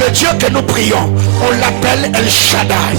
le Dieu que nous prions, on l'appelle El Shaddai.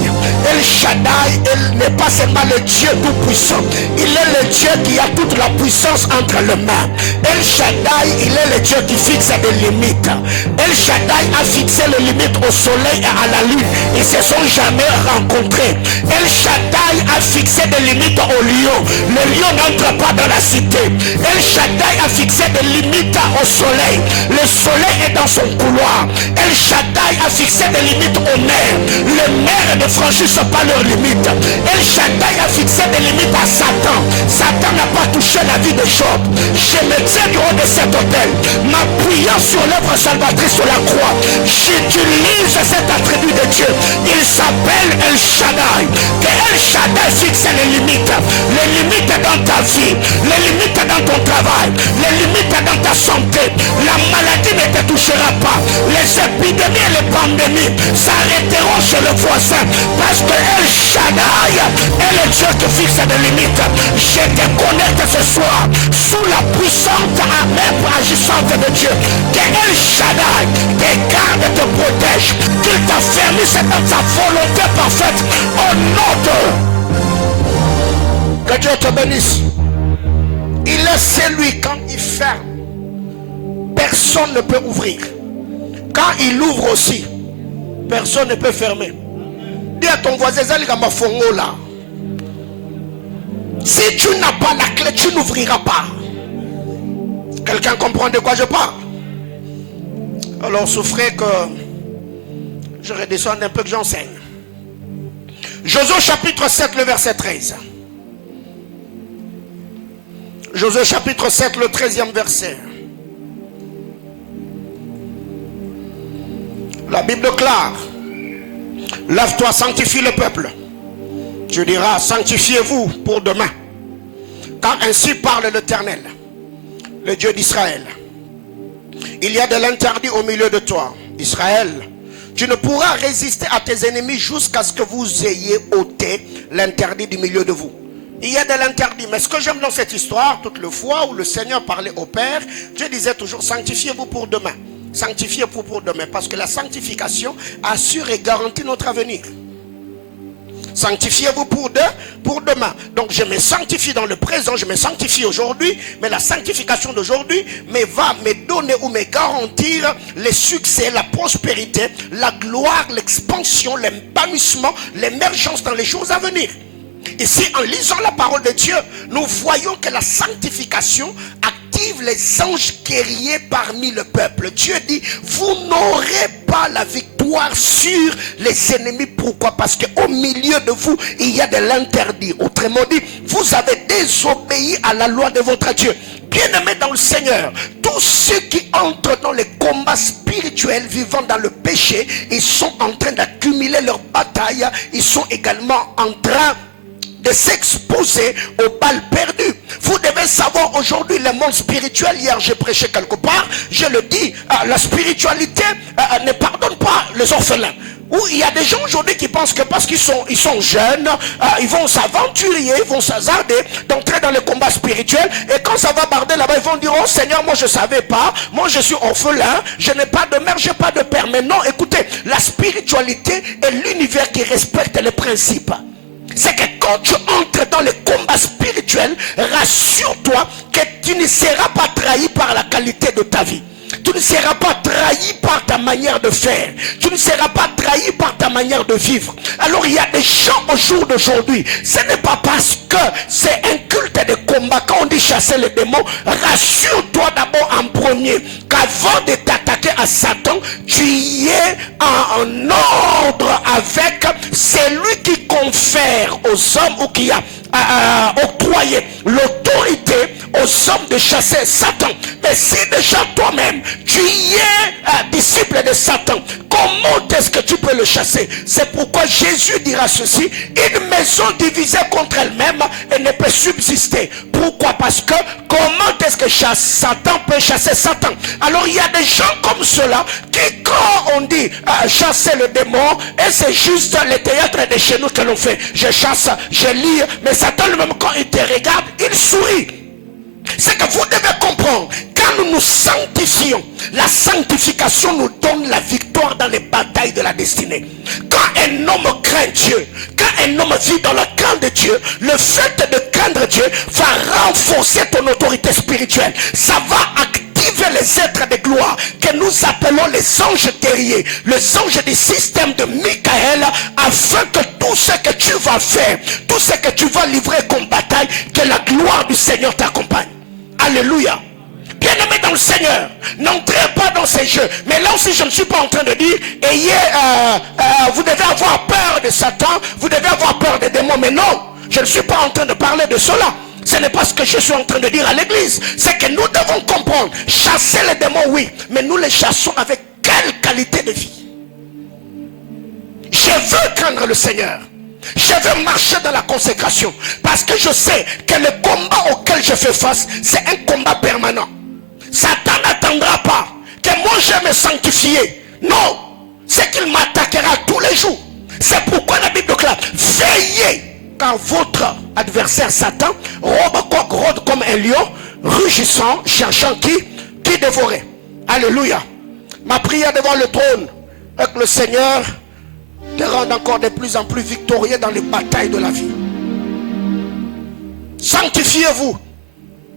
El Shaddai, il n'est pas seulement le Dieu tout-puissant. Il est le Dieu qui a toute la puissance entre les mains. El Shaddai, il est le Dieu qui fixe des limites. El Shaddai a fixé les limites au soleil et à la lune. Ils ne se sont jamais rencontrés. El Shaddai a fixé des limites au lion. Le lion n'entre pas dans la cité. El Shaddai a fixé des limites au soleil. Le soleil est dans son couloir. El Shaddai a fixé des limites aux mers. Les mers ne franchissent pas leurs limites. El Shaddai a fixé des limites à Satan. Satan n'a pas touché la vie de Job. Je me tiens du haut de cet hôtel, m'appuyant sur l'œuvre salvatrice sur la croix. J'utilise cet attribut de Dieu. Il s'appelle El Shaddai. Que El Shaddai fixe les limites. Les limites dans ta vie, les limites dans ton travail, les limites dans ta santé. La maladie ne te touchera pas. Les épidémies et les pandémies s'arrêteront chez le voisin. Parce que El Shaddai est le Dieu qui fixe des limites. Je te connecte ce soir sous la puissante armée agissante de Dieu. Que El Shaddai te garde et te protège. Qu'il t'affermisse dans sa volonté parfaite. Au nom de... Que Dieu te bénisse. Il est celui, quand il ferme, personne ne peut ouvrir. Quand il ouvre aussi, personne ne peut fermer. Dis à ton voisin, là. Si tu n'as pas la clé, tu n'ouvriras pas. Quelqu'un comprend de quoi je parle? Alors souffrez que je redescende un peu, que j'enseigne. Josué chapitre 7, le verset 13. Josué chapitre 7, le 13e verset. La Bible déclare: lève-toi, sanctifie le peuple. Tu diras: sanctifiez-vous pour demain. Car ainsi parle l'Éternel, le Dieu d'Israël. Il y a de l'interdit au milieu de toi, Israël. Tu ne pourras résister à tes ennemis jusqu'à ce que vous ayez ôté l'interdit du milieu de vous. Il y a de l'interdit. Mais ce que j'aime dans cette histoire, toutes les fois où le Seigneur parlait au Père, Dieu disait toujours: sanctifiez-vous pour demain. Sanctifiez-vous pour demain. Parce que la sanctification assure et garantit notre avenir. Sanctifiez-vous pour demain. Donc je me sanctifie dans le présent, je me sanctifie aujourd'hui, mais la sanctification d'aujourd'hui va me donner ou me garantir le succès, la prospérité, la gloire, l'expansion, l'épanouissement, l'émergence dans les choses à venir. Ici, en lisant la parole de Dieu, nous voyons que la sanctification active les anges guerriers parmi le peuple. Dieu dit: vous n'aurez pas la victoire sur les ennemis. Pourquoi? Parce qu'au milieu de vous, il y a de l'interdit. Autrement dit, vous avez désobéi à la loi de votre Dieu. Bien-aimés dans le Seigneur, tous ceux qui entrent dans les combats spirituels, vivant dans le péché, ils sont en train d'accumuler leur bataille. Ils sont également en train de s'exposer aux balles perdues. Vous devez savoir aujourd'hui le monde spirituel. Hier j'ai prêché quelque part, je le dis, la spiritualité ne pardonne pas les orphelins. Où il y a des gens aujourd'hui qui pensent que parce qu'ils sont jeunes, ils vont s'aventurer, ils vont s'hasarder d'entrer dans le combat spirituel, et quand ça va barder là-bas, ils vont dire: oh Seigneur, moi je ne savais pas, moi je suis orphelin, je n'ai pas de mère, je n'ai pas de père. Mais non, écoutez, la spiritualité est l'univers qui respecte les principes. C'est que quand tu entres dans le combat spirituel, rassure-toi que tu ne seras pas trahi par la qualité de ta vie. Tu ne seras pas trahi par ta manière de faire. Tu ne seras pas trahi par ta manière de vivre. Alors il y a des gens au jour d'aujourd'hui, ce n'est pas parce que c'est un culte de combat. Quand on dit chasser les démons, rassure-toi d'abord en premier qu'avant de t'attaquer à Satan, tu y es en ordre avec celui qui confère aux hommes ou qui a octroyé l'autorité aux hommes de chasser Satan. Mais si déjà toi-même tu y es disciple de Satan, comment est-ce que tu peux le chasser? C'est pourquoi Jésus dira ceci: une maison divisée contre elle-même, elle ne peut subsister. Pourquoi? Parce que comment est-ce que Satan peut chasser Satan? Alors il y a des gens comme cela qui, quand on dit chasser le démon, et c'est juste le théâtre de chez nous que l'on fait. Je chasse, je lis, mais Satan lui-même, quand il te regarde, il sourit. C'est que vous devez comprendre, quand quand nous nous sanctifions, la sanctification nous donne la victoire dans les batailles de la destinée. Quand un homme craint Dieu, quand un homme vit dans le crainte de Dieu, le fait de craindre Dieu va renforcer ton autorité spirituelle. Ça va activer les êtres de gloire que nous appelons les anges guerriers, les anges du système de Michael, afin que tout ce que tu vas faire, tout ce que tu vas livrer comme bataille, que la gloire du Seigneur t'accompagne. Alléluia. Bien-aimés dans le Seigneur, n'entrez pas dans ces jeux. Mais là aussi, je ne suis pas en train de dire, vous devez avoir peur de Satan, vous devez avoir peur des démons. Mais non, je ne suis pas en train de parler de cela. Ce n'est pas ce que je suis en train de dire à l'église. C'est que nous devons comprendre, chasser les démons, oui, mais nous les chassons avec quelle qualité de vie? Je veux craindre le Seigneur. Je veux marcher dans la consécration. Parce que je sais que le combat auquel je fais face, c'est un combat permanent. Satan n'attendra pas que moi je me sanctifier. Non, c'est qu'il m'attaquera tous les jours. C'est pourquoi la Bible déclare, veillez quand votre adversaire Satan rôde comme un lion, rugissant, cherchant qui dévorer. Alléluia. Ma prière devant le trône est que le Seigneur te rende encore de plus en plus victorieux dans les batailles de la vie. Sanctifiez-vous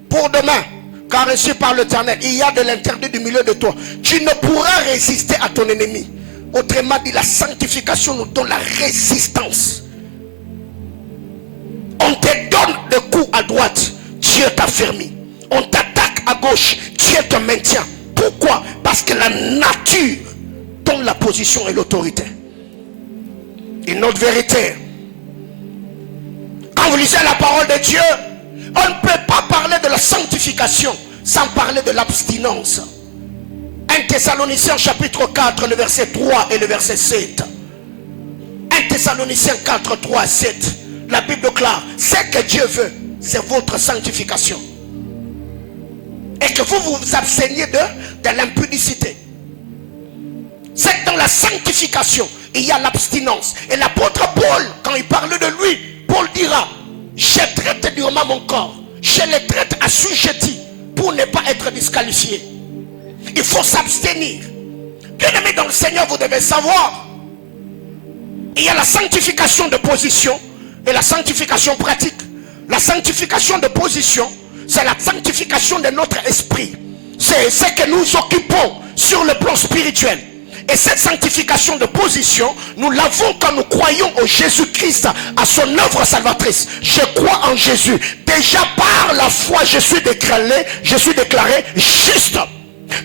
pour demain, car ainsi par l'Éternel, il y a de l'interdit du milieu de toi. Tu ne pourras résister à ton ennemi. Autrement dit, la sanctification nous donne la résistance. On te donne des coups à droite, Dieu t'affermit. On t'attaque à gauche, Dieu te maintient. Pourquoi? Parce que la nature donne la position et l'autorité. Une autre vérité. Quand vous lisez la parole de Dieu, on ne peut pas parler de la sanctification sans parler de l'abstinence. 1 Thessaloniciens chapitre 4, le verset 3 et le verset 7. 1 Thessaloniciens 4, 3, 7. La Bible déclare, ce que Dieu veut, c'est votre sanctification. Et que vous vous absteniez de l'impudicité. C'est dans la sanctification, il y a l'abstinence. Et l'apôtre Paul, quand il parle de lui, Paul dira, je traite durement mon corps, je le traite assujetti pour ne pas être disqualifié. Il faut s'abstenir. Bien-aimés dans le Seigneur, vous devez savoir, il y a la sanctification de position et la sanctification pratique. La sanctification de position, c'est la sanctification de notre esprit. C'est ce que nous occupons sur le plan spirituel. Et cette sanctification de position, nous l'avons quand nous croyons au Jésus-Christ, à son œuvre salvatrice. Je crois en Jésus. Déjà par la foi, je suis déclaré juste.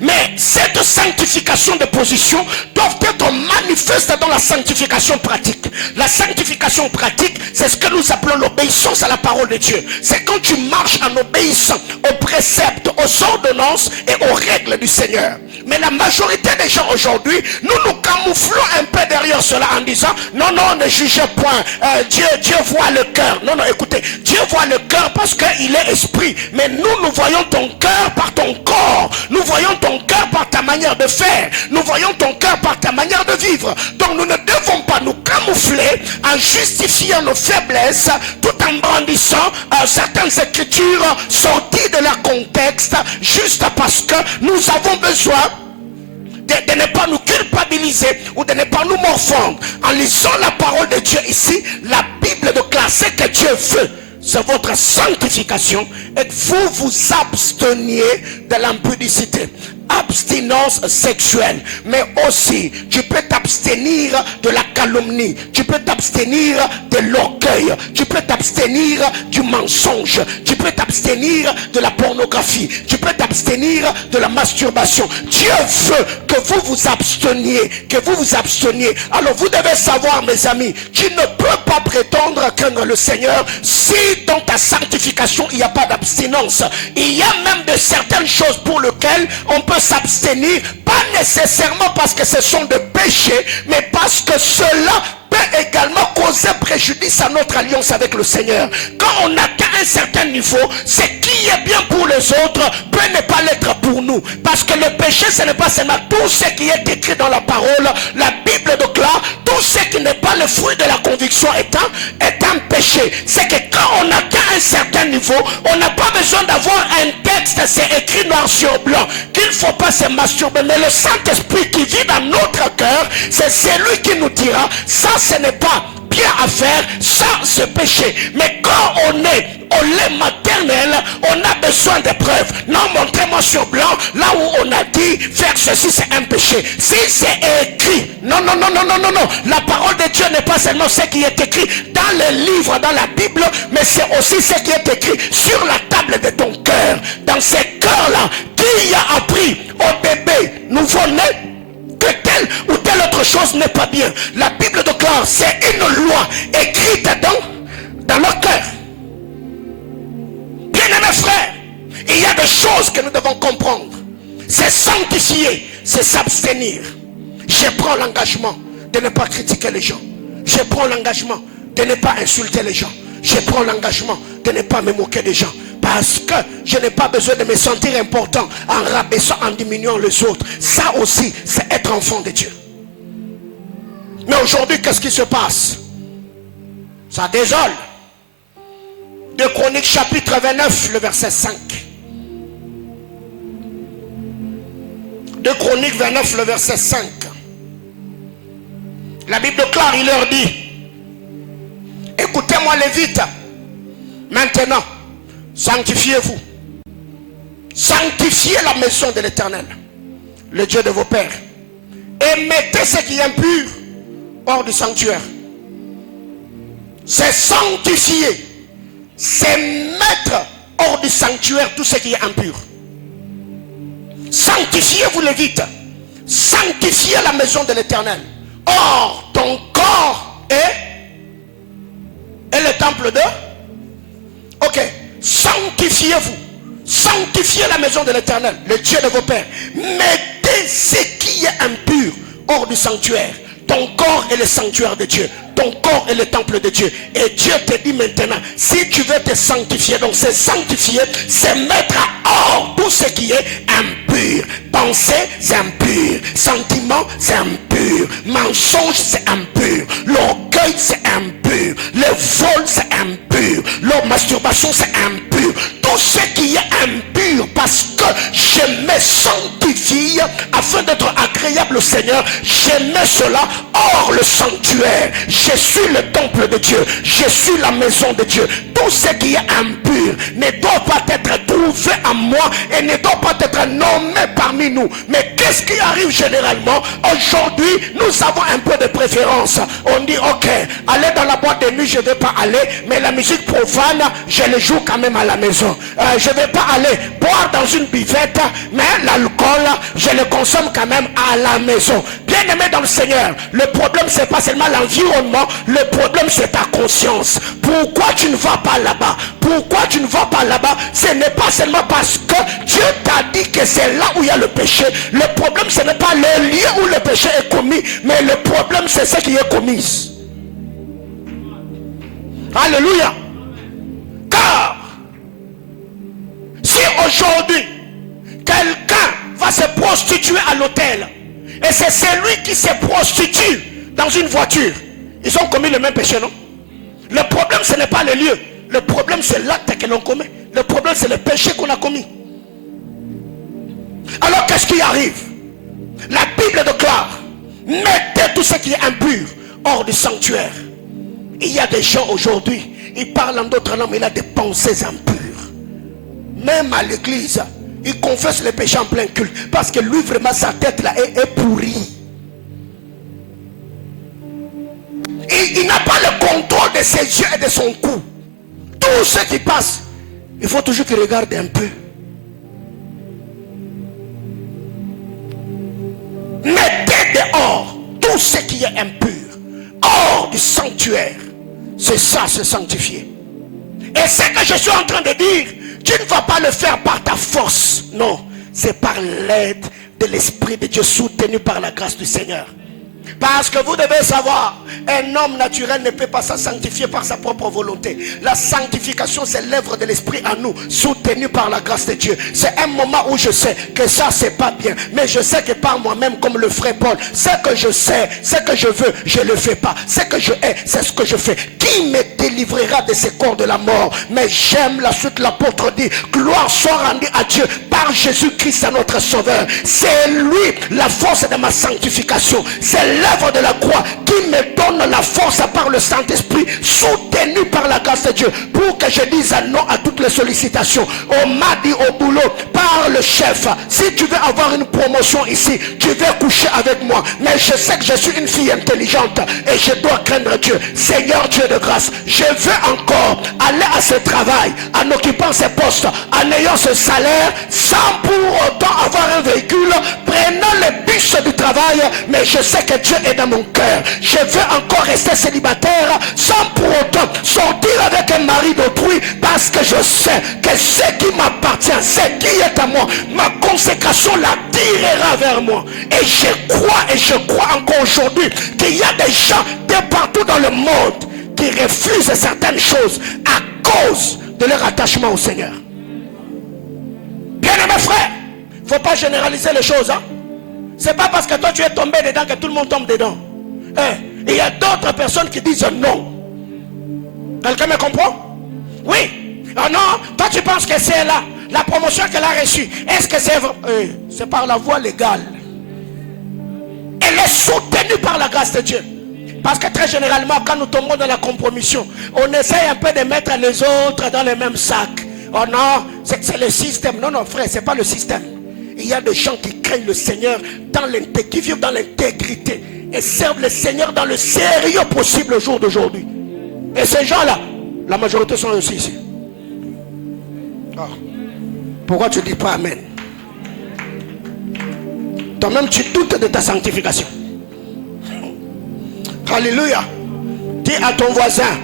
Mais cette sanctification de position doit être manifeste dans la sanctification pratique. La sanctification pratique, c'est ce que nous appelons l'obéissance à la parole de Dieu. C'est quand tu marches en obéissant aux préceptes, aux ordonnances et aux règles du Seigneur. Mais la majorité des gens aujourd'hui, nous camouflons un peu derrière cela en disant, non, ne jugez point, Dieu voit le cœur. Non, écoutez, Dieu voit le cœur parce qu'il est esprit. Mais nous voyons ton cœur par ton corps. Nous voyons ton cœur par ta manière de faire. Nous voyons ton cœur par ta manière de vivre. Donc nous ne devons pas nous camoufler en justifiant nos faiblesses tout en brandissant certaines écritures sorties de leur contexte juste parce que nous avons besoin de ne pas nous culpabiliser ou de ne pas nous morfondre. En lisant la parole de Dieu ici, la Bible déclare ce que Dieu veut. C'est votre sanctification et que vous vous absteniez de l'impudicité. Abstinence sexuelle, mais aussi tu peux t'abstenir de la calomnie, tu peux t'abstenir de l'orgueil, tu peux t'abstenir du mensonge, tu peux t'abstenir de la pornographie, tu peux t'abstenir de la masturbation. Dieu veut que vous vous absteniez, Alors vous devez savoir, mes amis, tu ne peux pas prétendre craindre le Seigneur si dans ta sanctification il n'y a pas d'abstinence. Il y a même de certaines choses pour lesquelles on peut s'abstenir, pas nécessairement parce que ce sont des péchés, mais parce que cela peut également causer préjudice à notre alliance avec le Seigneur. Quand on atteint un certain niveau, ce qui est bien pour les autres peut ne pas l'être pour nous. Parce que le péché, ce n'est pas seulement tout ce qui est écrit dans la parole. La Bible déclare tout ce qui n'est pas le fruit de la conviction est un d'un péché, c'est que quand on atteint un certain niveau, on n'a pas besoin d'avoir un texte, c'est écrit noir sur blanc, qu'il ne faut pas se masturber. Mais le Saint-Esprit qui vit dans notre cœur, c'est celui qui nous dira, ça ce n'est pas bien à faire, ça c'est péché. Mais quand on est au lait maternel, on a besoin de preuves. Non, montrez-moi sur blanc, là où on a dit faire ceci c'est un péché. Si c'est écrit, non, la parole de Dieu n'est pas seulement ce qui est écrit dans les livres, dans la Bible, mais c'est aussi ce qui est écrit sur la table de ton cœur. Dans ces cœurs-là, qui a appris au bébé nouveau-né que telle ou telle autre chose n'est pas bien? La Bible déclare, c'est une loi écrite dans leur cœur. Bien-aimés frères, il y a des choses que nous devons comprendre. C'est sanctifier, c'est s'abstenir. Je prends l'engagement de ne pas critiquer les gens. Je prends l'engagement de ne pas insulter les gens. Je prends l'engagement de ne pas me moquer des gens. Parce que je n'ai pas besoin de me sentir important en rabaissant, en diminuant les autres. Ça aussi, c'est être enfant de Dieu. Mais aujourd'hui, qu'est-ce qui se passe? Ça désole. 2 Chroniques chapitre 29, le verset 5. 2 Chroniques 29, le verset 5. La Bible déclare, il leur dit, écoutez-moi Lévites, maintenant, sanctifiez-vous. Sanctifiez la maison de l'Éternel, le Dieu de vos pères. Et mettez ce qui est impur hors du sanctuaire. C'est sanctifier. C'est mettre hors du sanctuaire tout ce qui est impur. Sanctifiez-vous Lévites. Sanctifiez la maison de l'Éternel. Or, ton corps est le temple de... Ok. Sanctifiez-vous. Sanctifiez la maison de l'Éternel, le Dieu de vos pères. Mettez ce qui est impur hors du sanctuaire. Ton corps est le sanctuaire de Dieu. Ton corps est le temple de Dieu. Et Dieu te dit maintenant, si tu veux te sanctifier, donc c'est sanctifier, c'est mettre à hors tout ce qui est impur. Pensée, c'est impur. Sentiment, c'est impur. Mensonge, c'est impur. L'orgueil, c'est impur. Le vol, c'est impur. La masturbation, c'est impur. Tout ce qui est impur, parce que je me sanctifie afin d'être agréable au Seigneur, je mets cela hors le sanctuaire. Je suis le temple de Dieu. Je suis la maison de Dieu. Tout ce qui est impur ne doit pas être trouvé en moi et ne doit pas être nommé parmi nous. Mais qu'est-ce qui arrive généralement? Aujourd'hui, nous avons un peu de préférence. On dit, ok, aller dans la boîte de nuit, je ne vais pas aller, mais la musique profane, je le joue quand même à la maison. Je ne vais pas aller boire dans une buvette, mais l'alcool, je le consomme quand même à la maison. Bien aimé dans le Seigneur, le problème, c'est pas seulement l'environnement, le problème, c'est ta conscience. Pourquoi tu ne vas pas là-bas? Pourquoi tu ne vas pas là-bas? Ce n'est pas seulement parce que Dieu t'a dit que c'est là où il y a le péché. Le problème, ce n'est pas le lieu où le péché est commis, mais le problème, c'est ce qui est commis. Alléluia. Car si aujourd'hui quelqu'un va se prostituer à l'hôtel et c'est celui qui se prostitue dans une voiture, ils ont commis le même péché, non? Le problème, ce n'est pas le lieu. Le problème, c'est l'acte que l'on commet. Le problème, c'est le péché qu'on a commis. Alors, qu'est-ce qui arrive? La Bible déclare, mettez tout ce qui est impur hors du sanctuaire. Il y a des gens aujourd'hui, ils parlent en d'autres langues, mais il a des pensées impures. Même à l'église, il confesse le péché en plein culte. Parce que lui, vraiment, sa tête là est pourrie. Il n'a pas le contrôle de ses yeux et de son cou. Tout ce qui passe, il faut toujours qu'il regarde un peu. Mettez dehors tout ce qui est impur, hors du sanctuaire. C'est ça, se sanctifier. Et ce que je suis en train de dire, tu ne vas pas le faire par ta force. Non, c'est par l'aide de l'Esprit de Dieu, soutenu par la grâce du Seigneur. Parce que vous devez savoir, un homme naturel ne peut pas se sanctifier par sa propre volonté. La sanctification, c'est l'œuvre de l'Esprit en nous, soutenue par la grâce de Dieu. C'est un moment où je sais que ça, c'est pas bien. Mais je sais que par moi-même, comme le frère Paul, ce que je sais, ce que je veux, je le fais pas. Ce que je hais, c'est ce que je fais. Qui me délivrera de ces corps de la mort? Mais j'aime la suite, l'apôtre dit, gloire soit rendue à Dieu par Jésus-Christ, notre Sauveur. C'est lui la force de ma sanctification. C'est l'œuvre de la croix qui me donne la force par le Saint-Esprit, soutenu par la grâce de Dieu, pour que je dise non à toutes les sollicitations. On m'a dit au boulot par le chef, si tu veux avoir une promotion ici, tu veux coucher avec moi. Mais je sais que je suis une fille intelligente et je dois craindre Dieu. Seigneur Dieu de grâce, je veux encore aller à ce travail en occupant ces postes, en ayant ce salaire, sans pour autant avoir un véhicule, prenant le bus du travail. Mais je sais que Dieu est dans mon cœur. Je veux encore rester célibataire sans pour autant sortir avec un mari d'autrui, parce que je sais que ce qui m'appartient, ce qui est à moi, ma consécration l'attirera vers moi. Et je crois encore aujourd'hui qu'il y a des gens de partout dans le monde qui refusent certaines choses à cause de leur attachement au Seigneur. Bien aimé frère, il ne faut pas généraliser les choses, hein? C'est pas parce que toi tu es tombé dedans que tout le monde tombe dedans. Il y a d'autres personnes qui disent non. Quelqu'un me comprend? Oui. Oh non, toi tu penses que c'est la promotion qu'elle a reçue. Est-ce que c'est par la voie légale? Elle est soutenue par la grâce de Dieu. Parce que très généralement, quand nous tombons dans la compromission, on essaye un peu de mettre les autres dans le même sac. Oh non, c'est le système. Non, non, frère, c'est pas le système. Il y a des gens qui craignent le Seigneur, qui vivent dans l'intégrité et servent le Seigneur dans le sérieux possible au jour d'aujourd'hui. Et ces gens-là, la majorité sont aussi ici. Oh. Pourquoi tu ne dis pas Amen? Toi-même, tu doutes de ta sanctification. Alléluia. Dis à ton voisin,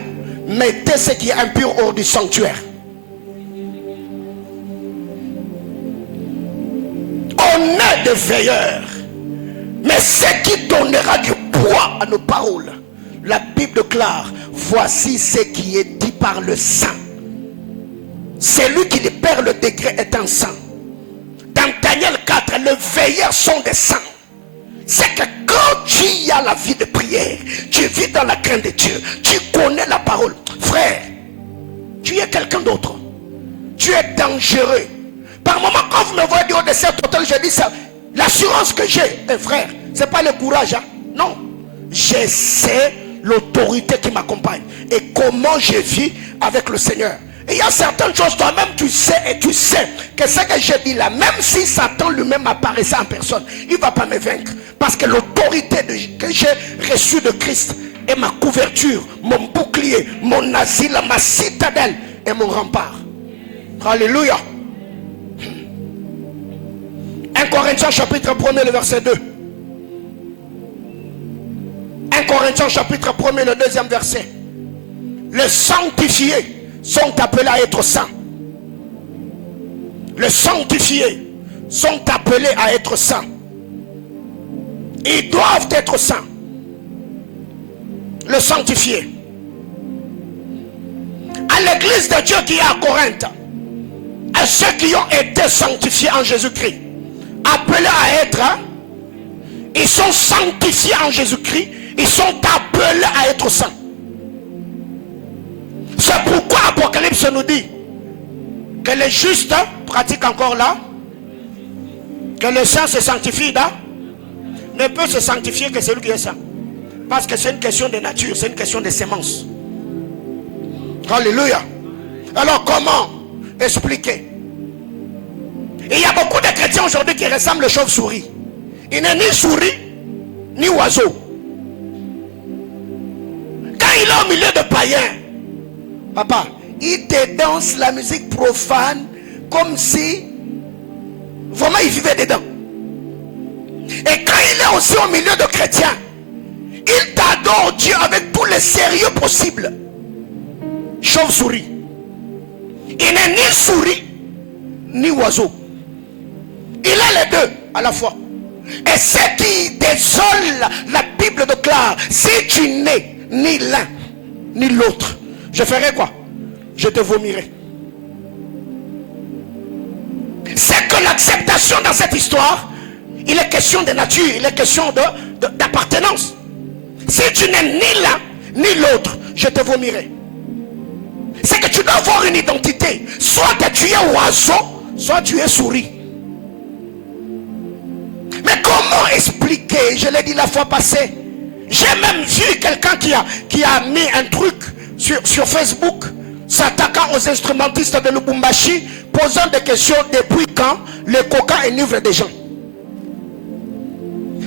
mettez ce qui est impur hors du sanctuaire. On est des veilleurs, mais ce qui donnera du poids à nos paroles, la Bible déclare, voici ce qui est dit par le saint. Celui qui libère le décret est un saint. Dans Daniel 4, les veilleurs sont des saints. C'est que quand tu as la vie de prière, tu vis dans la crainte de Dieu, tu connais la parole. Frère, tu es quelqu'un d'autre. Tu es dangereux. Par moment, quand vous me voyez du haut de cette hôtel, je dis ça. L'assurance que j'ai, frère, c'est pas le courage. Hein? Non. Je sais l'autorité qui m'accompagne. Et comment je vis avec le Seigneur. Et il y a certaines choses, toi-même, tu sais et tu sais que ce que je dis là, même si Satan lui-même apparaissait en personne, il ne va pas me vaincre. Parce que l'autorité que j'ai reçue de Christ est ma couverture, mon bouclier, mon asile, ma citadelle et mon rempart. Alléluia. 1 Corinthiens chapitre 1er, le verset 2. 1 Corinthiens chapitre 1er, le 2e verset. Les sanctifiés sont appelés à être saints. Les sanctifiés sont appelés à être saints. Ils doivent être saints. Les sanctifiés. À l'église de Dieu qui est à Corinthe, à ceux qui ont été sanctifiés en Jésus-Christ, appelés à être, ils sont sanctifiés en Jésus-Christ, ils sont appelés à être saints. C'est pourquoi Apocalypse nous dit que les justes pratiquent encore là, que le saint se sanctifie là, ne peut se sanctifier que celui qui est saint. Parce que c'est une question de nature, c'est une question de sémence. Alléluia. Alors comment expliquer? Il y a beaucoup de chrétiens aujourd'hui qui ressemblent aux chauves-souris. Il n'est ni souris, ni oiseau. Quand il est au milieu de païens, papa, il te danse la musique profane comme si vraiment il vivait dedans. Et quand il est aussi au milieu de chrétiens, il t'adore Dieu avec tous les sérieux possibles. Chauve-souris. Il n'est ni souris, ni oiseau. Il a les deux à la fois. Et ce qui désole, la Bible déclare, si tu n'es ni l'un ni l'autre, je ferai quoi? Je te vomirai. C'est que l'acceptation dans cette histoire, il est question de nature, il est question d'appartenance. Si tu n'es ni l'un ni l'autre, je te vomirai. C'est que tu dois avoir une identité. Soit tu es oiseau, soit tu es souris. Mais comment expliquer? Je l'ai dit la fois passée. J'ai même vu quelqu'un qui a mis un truc sur Facebook, s'attaquant aux instrumentistes de Lubumbashi, posant des questions depuis quand le coca enivre des gens.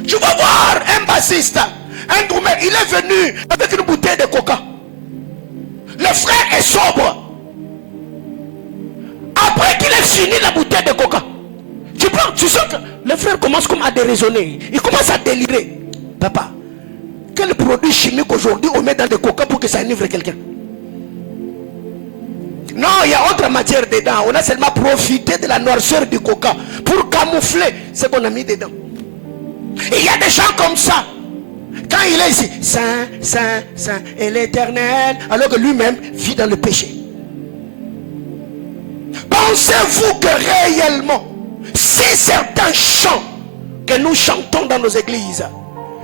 Tu vas voir un bassiste, un drummer, il est venu avec une bouteille de coca. Le frère est sobre. Après qu'il ait fini la bouteille de coca, tu sens que le frère commence comme à déraisonner. Il commence à délirer. Papa, quel produit chimique aujourd'hui on met dans des coca pour que ça enivre quelqu'un? Non, il y a autre matière dedans. On a seulement profité de la noirceur du coca pour camoufler ce qu'on a mis dedans. Et il y a des gens comme ça. Quand il est ici, Saint, Saint, Saint et l'Éternel, alors que lui-même vit dans le péché. Pensez-vous que réellement, si certains chants que nous chantons dans nos églises,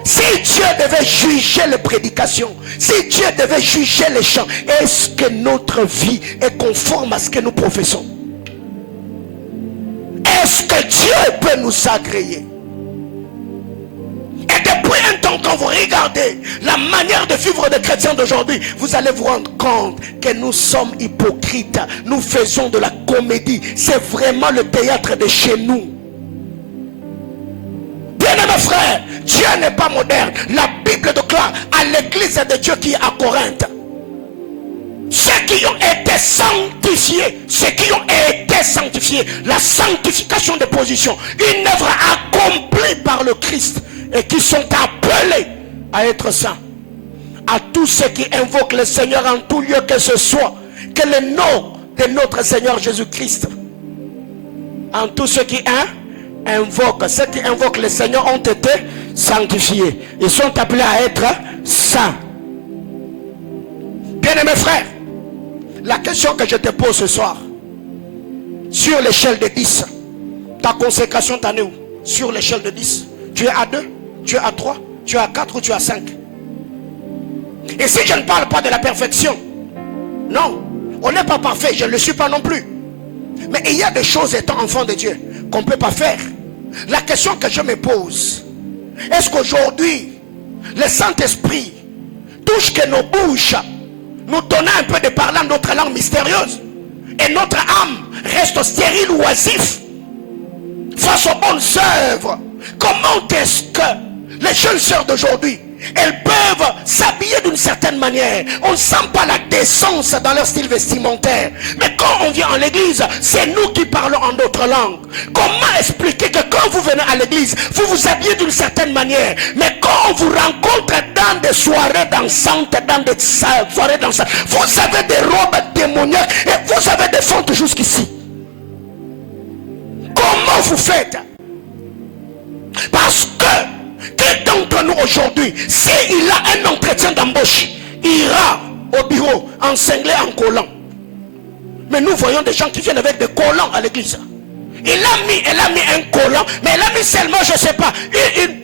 si Dieu devait juger les prédications, si Dieu devait juger les chants, est-ce que notre vie est conforme à ce que nous professons? Est-ce que Dieu peut nous agréer? Et depuis un temps, quand vous regardez la manière de vivre des chrétiens d'aujourd'hui, vous allez vous rendre compte que nous sommes hypocrites. Nous faisons de la comédie. C'est vraiment le théâtre de chez nous. Bien-aimés frères, Dieu n'est pas moderne. La Bible déclare à l'église de Dieu qui est à Corinthe, ceux qui ont été sanctifiés, la sanctification de position, une œuvre accomplie par le Christ, et qui sont appelés à être saints. À tous ceux qui invoquent le Seigneur en tout lieu que ce soit, que le nom de notre Seigneur Jésus-Christ, en tous ceux qui ceux qui invoquent le Seigneur ont été sanctifiés. Ils sont appelés à être saints. Bien-aimés frères, la question que je te pose ce soir, sur l'échelle de 10, ta consécration t'en est où? Sur l'échelle de 10, tu es à 2, tu es à 3, tu es à 4 ou tu es à 5? Et si je ne parle pas de la perfection, non, on n'est pas parfait, je ne le suis pas non plus. Mais il y a des choses étant enfant de Dieu qu'on ne peut pas faire. La question que je me pose, est-ce qu'aujourd'hui le Saint-Esprit touche que nos bouches, nous donnant un peu de parler en notre langue mystérieuse, et notre âme reste stérile ou oisif face aux bonnes œuvres? Comment est-ce que les jeunes sœurs d'aujourd'hui, elles peuvent s'habiller d'une certaine manière? On ne sent pas la décence dans leur style vestimentaire. Mais quand on vient en l'église, c'est nous qui parlons en d'autres langues. Comment expliquer que quand vous venez à l'église, vous vous habillez d'une certaine manière, mais quand on vous rencontre dans des soirées dansantes, vous avez des robes démoniaques et vous avez des fentes jusqu'ici? Comment vous faites? Parce que qui d'entre nous aujourd'hui, s'il a un entretien d'embauche, ira au bureau en cinglé, en collant? Mais nous voyons des gens qui viennent avec des collants à l'église. Elle a mis un collant, mais elle a mis seulement, je ne sais pas,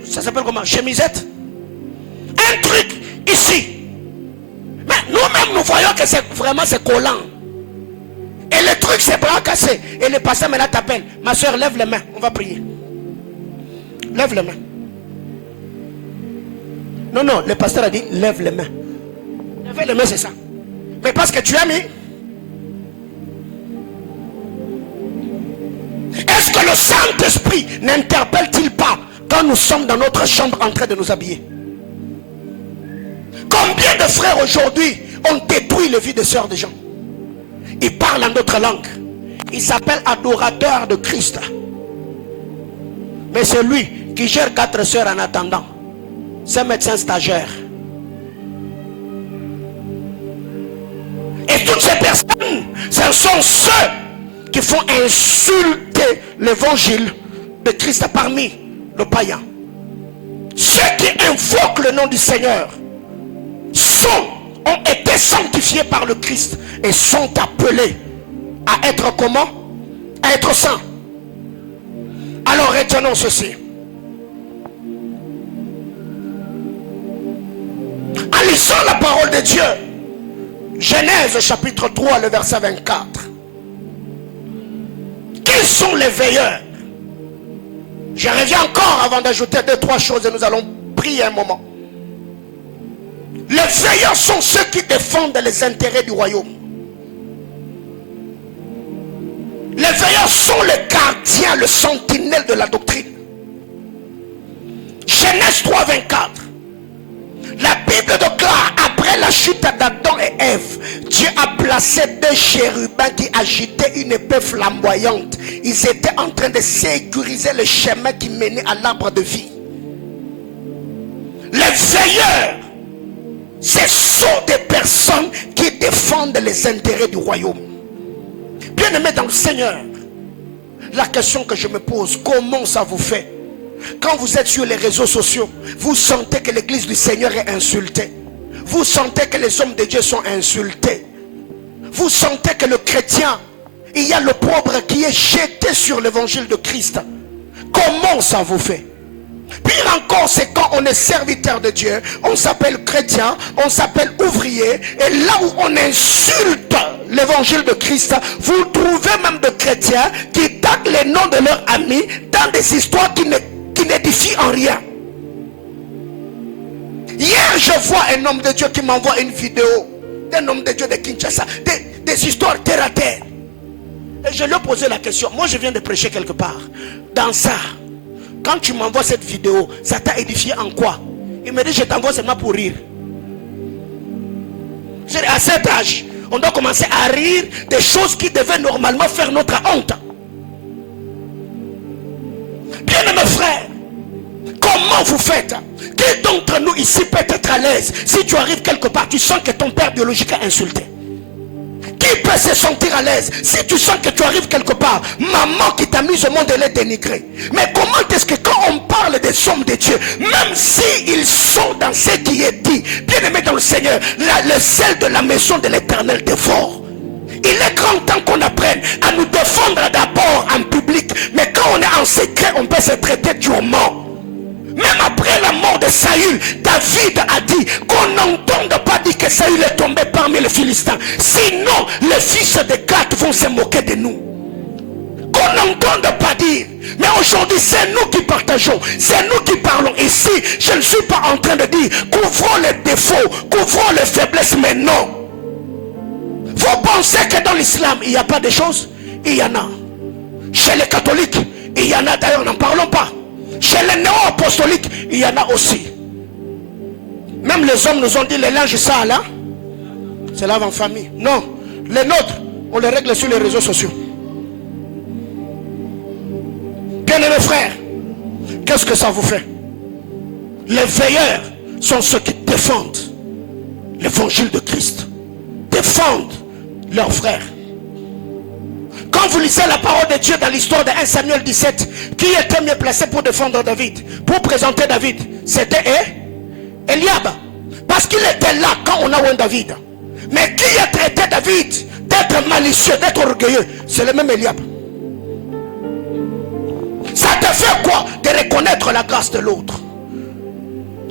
ça s'appelle comment? Chemisette? Un truc ici. Mais nous-mêmes, nous voyons que c'est vraiment ce collant. Et le truc, c'est bras cassé. Et le pasteur maintenant t'appelle. Ma soeur, lève les mains, on va prier. Lève les mains. Non, le pasteur a dit lève les mains. Lève les mains, c'est ça. Mais parce que tu as mis. Est-ce que le Saint-Esprit n'interpelle-t-il pas quand nous sommes dans notre chambre en train de nous habiller? Combien de frères aujourd'hui ont détruit le vie des sœurs des gens? Ils parlent en d'autres langues. Ils s'appellent adorateurs de Christ. Mais c'est lui qui gère 4 sœurs en attendant. C'est un médecin stagiaire. Et toutes ces personnes, ce sont ceux qui font insulter l'évangile de Christ parmi le païen. Ceux qui invoquent le nom du Seigneur ont été sanctifiés par le Christ et sont appelés à être comment? À être saints. Alors retenons ceci. En lisant la parole de Dieu, Genèse chapitre 3, le verset 24. Quels sont les veilleurs? Je reviens encore avant d'ajouter 2-3 choses et nous allons prier un moment. Les veilleurs sont ceux qui défendent les intérêts du royaume. Les veilleurs sont les gardiens, le sentinelle de la doctrine. Genèse 3, 24. La Bible déclare, après la chute d'Adam et Ève, Dieu a placé 2 chérubins qui agitaient une épée flamboyante. Ils étaient en train de sécuriser le chemin qui menait à l'arbre de vie. Les veilleurs, ce sont des personnes qui défendent les intérêts du royaume. Bien-aimés dans le Seigneur, la question que je me pose, comment ça vous fait? Quand vous êtes sur les réseaux sociaux, vous sentez que l'église du Seigneur est insultée. Vous sentez que les hommes de Dieu sont insultés. Vous sentez que le chrétien, il y a l'opprobre qui est jeté sur l'évangile de Christ. Comment ça vous fait? Pire encore, c'est quand on est serviteur de Dieu, on s'appelle chrétien, on s'appelle ouvrier, et là où on insulte l'évangile de Christ, vous trouvez même des chrétiens qui taguent les noms de leurs amis dans des histoires qui n'édifient en rien. Hier, je vois un homme de Dieu qui m'envoie une vidéo d'un homme de Dieu de Kinshasa, des histoires terre à terre. Et je lui ai posé la question. Moi, je viens de prêcher quelque part. Dans ça, quand tu m'envoies cette vidéo, ça t'a édifié en quoi? Il me dit, je t'envoie seulement pour rire. À cet âge, on doit commencer à rire des choses qui devaient normalement faire notre honte. Bien-aimés frères, comment vous faites? Qui d'entre nous ici peut être à l'aise si tu arrives quelque part, tu sens que ton père biologique est insulté? Qui peut se sentir à l'aise si tu sens que tu arrives quelque part, maman qui t'a mis au monde, elle est dénigrée? Mais comment est-ce que quand on parle des hommes de Dieu, même s'ils sont dans ce qui est dit, bien aimé dans le Seigneur, le sel de la maison de l'Éternel dévore. Il est grand temps qu'on apprenne à nous défendre d'abord en public, mais quand on est en secret, on peut se traiter durement. Même après la mort de Saül, David a dit qu'on n'entende pas dire que Saül est tombé parmi les Philistins. Sinon, les fils de Gad vont se moquer de nous. Qu'on n'entende pas dire. Mais aujourd'hui, c'est nous qui partageons. C'est nous qui parlons. Ici, je ne suis pas en train de dire couvrons les défauts, couvrons les faiblesses, mais non. Vous pensez que dans l'islam, il n'y a pas de choses? Il y en a. Chez les catholiques, il y en a, d'ailleurs, n'en parlons pas. Chez les néo-apostoliques, il y en a aussi. Même les hommes nous ont dit, les linges sales, hein? C'est lave en famille. Non, les nôtres, on les règle sur les réseaux sociaux. Bien-aimés frères, qu'est-ce que ça vous fait? Les veilleurs sont ceux qui défendent l'évangile de Christ, défendent leurs frères. Quand vous lisez la parole de Dieu dans l'histoire de 1 Samuel 17, qui était mieux placé pour défendre David, pour présenter David? C'était Eliab. Parce qu'il était là quand on a oint David. Mais qui a traité David d'être malicieux, d'être orgueilleux? C'est le même Eliab. Ça te fait quoi de reconnaître la grâce de l'autre?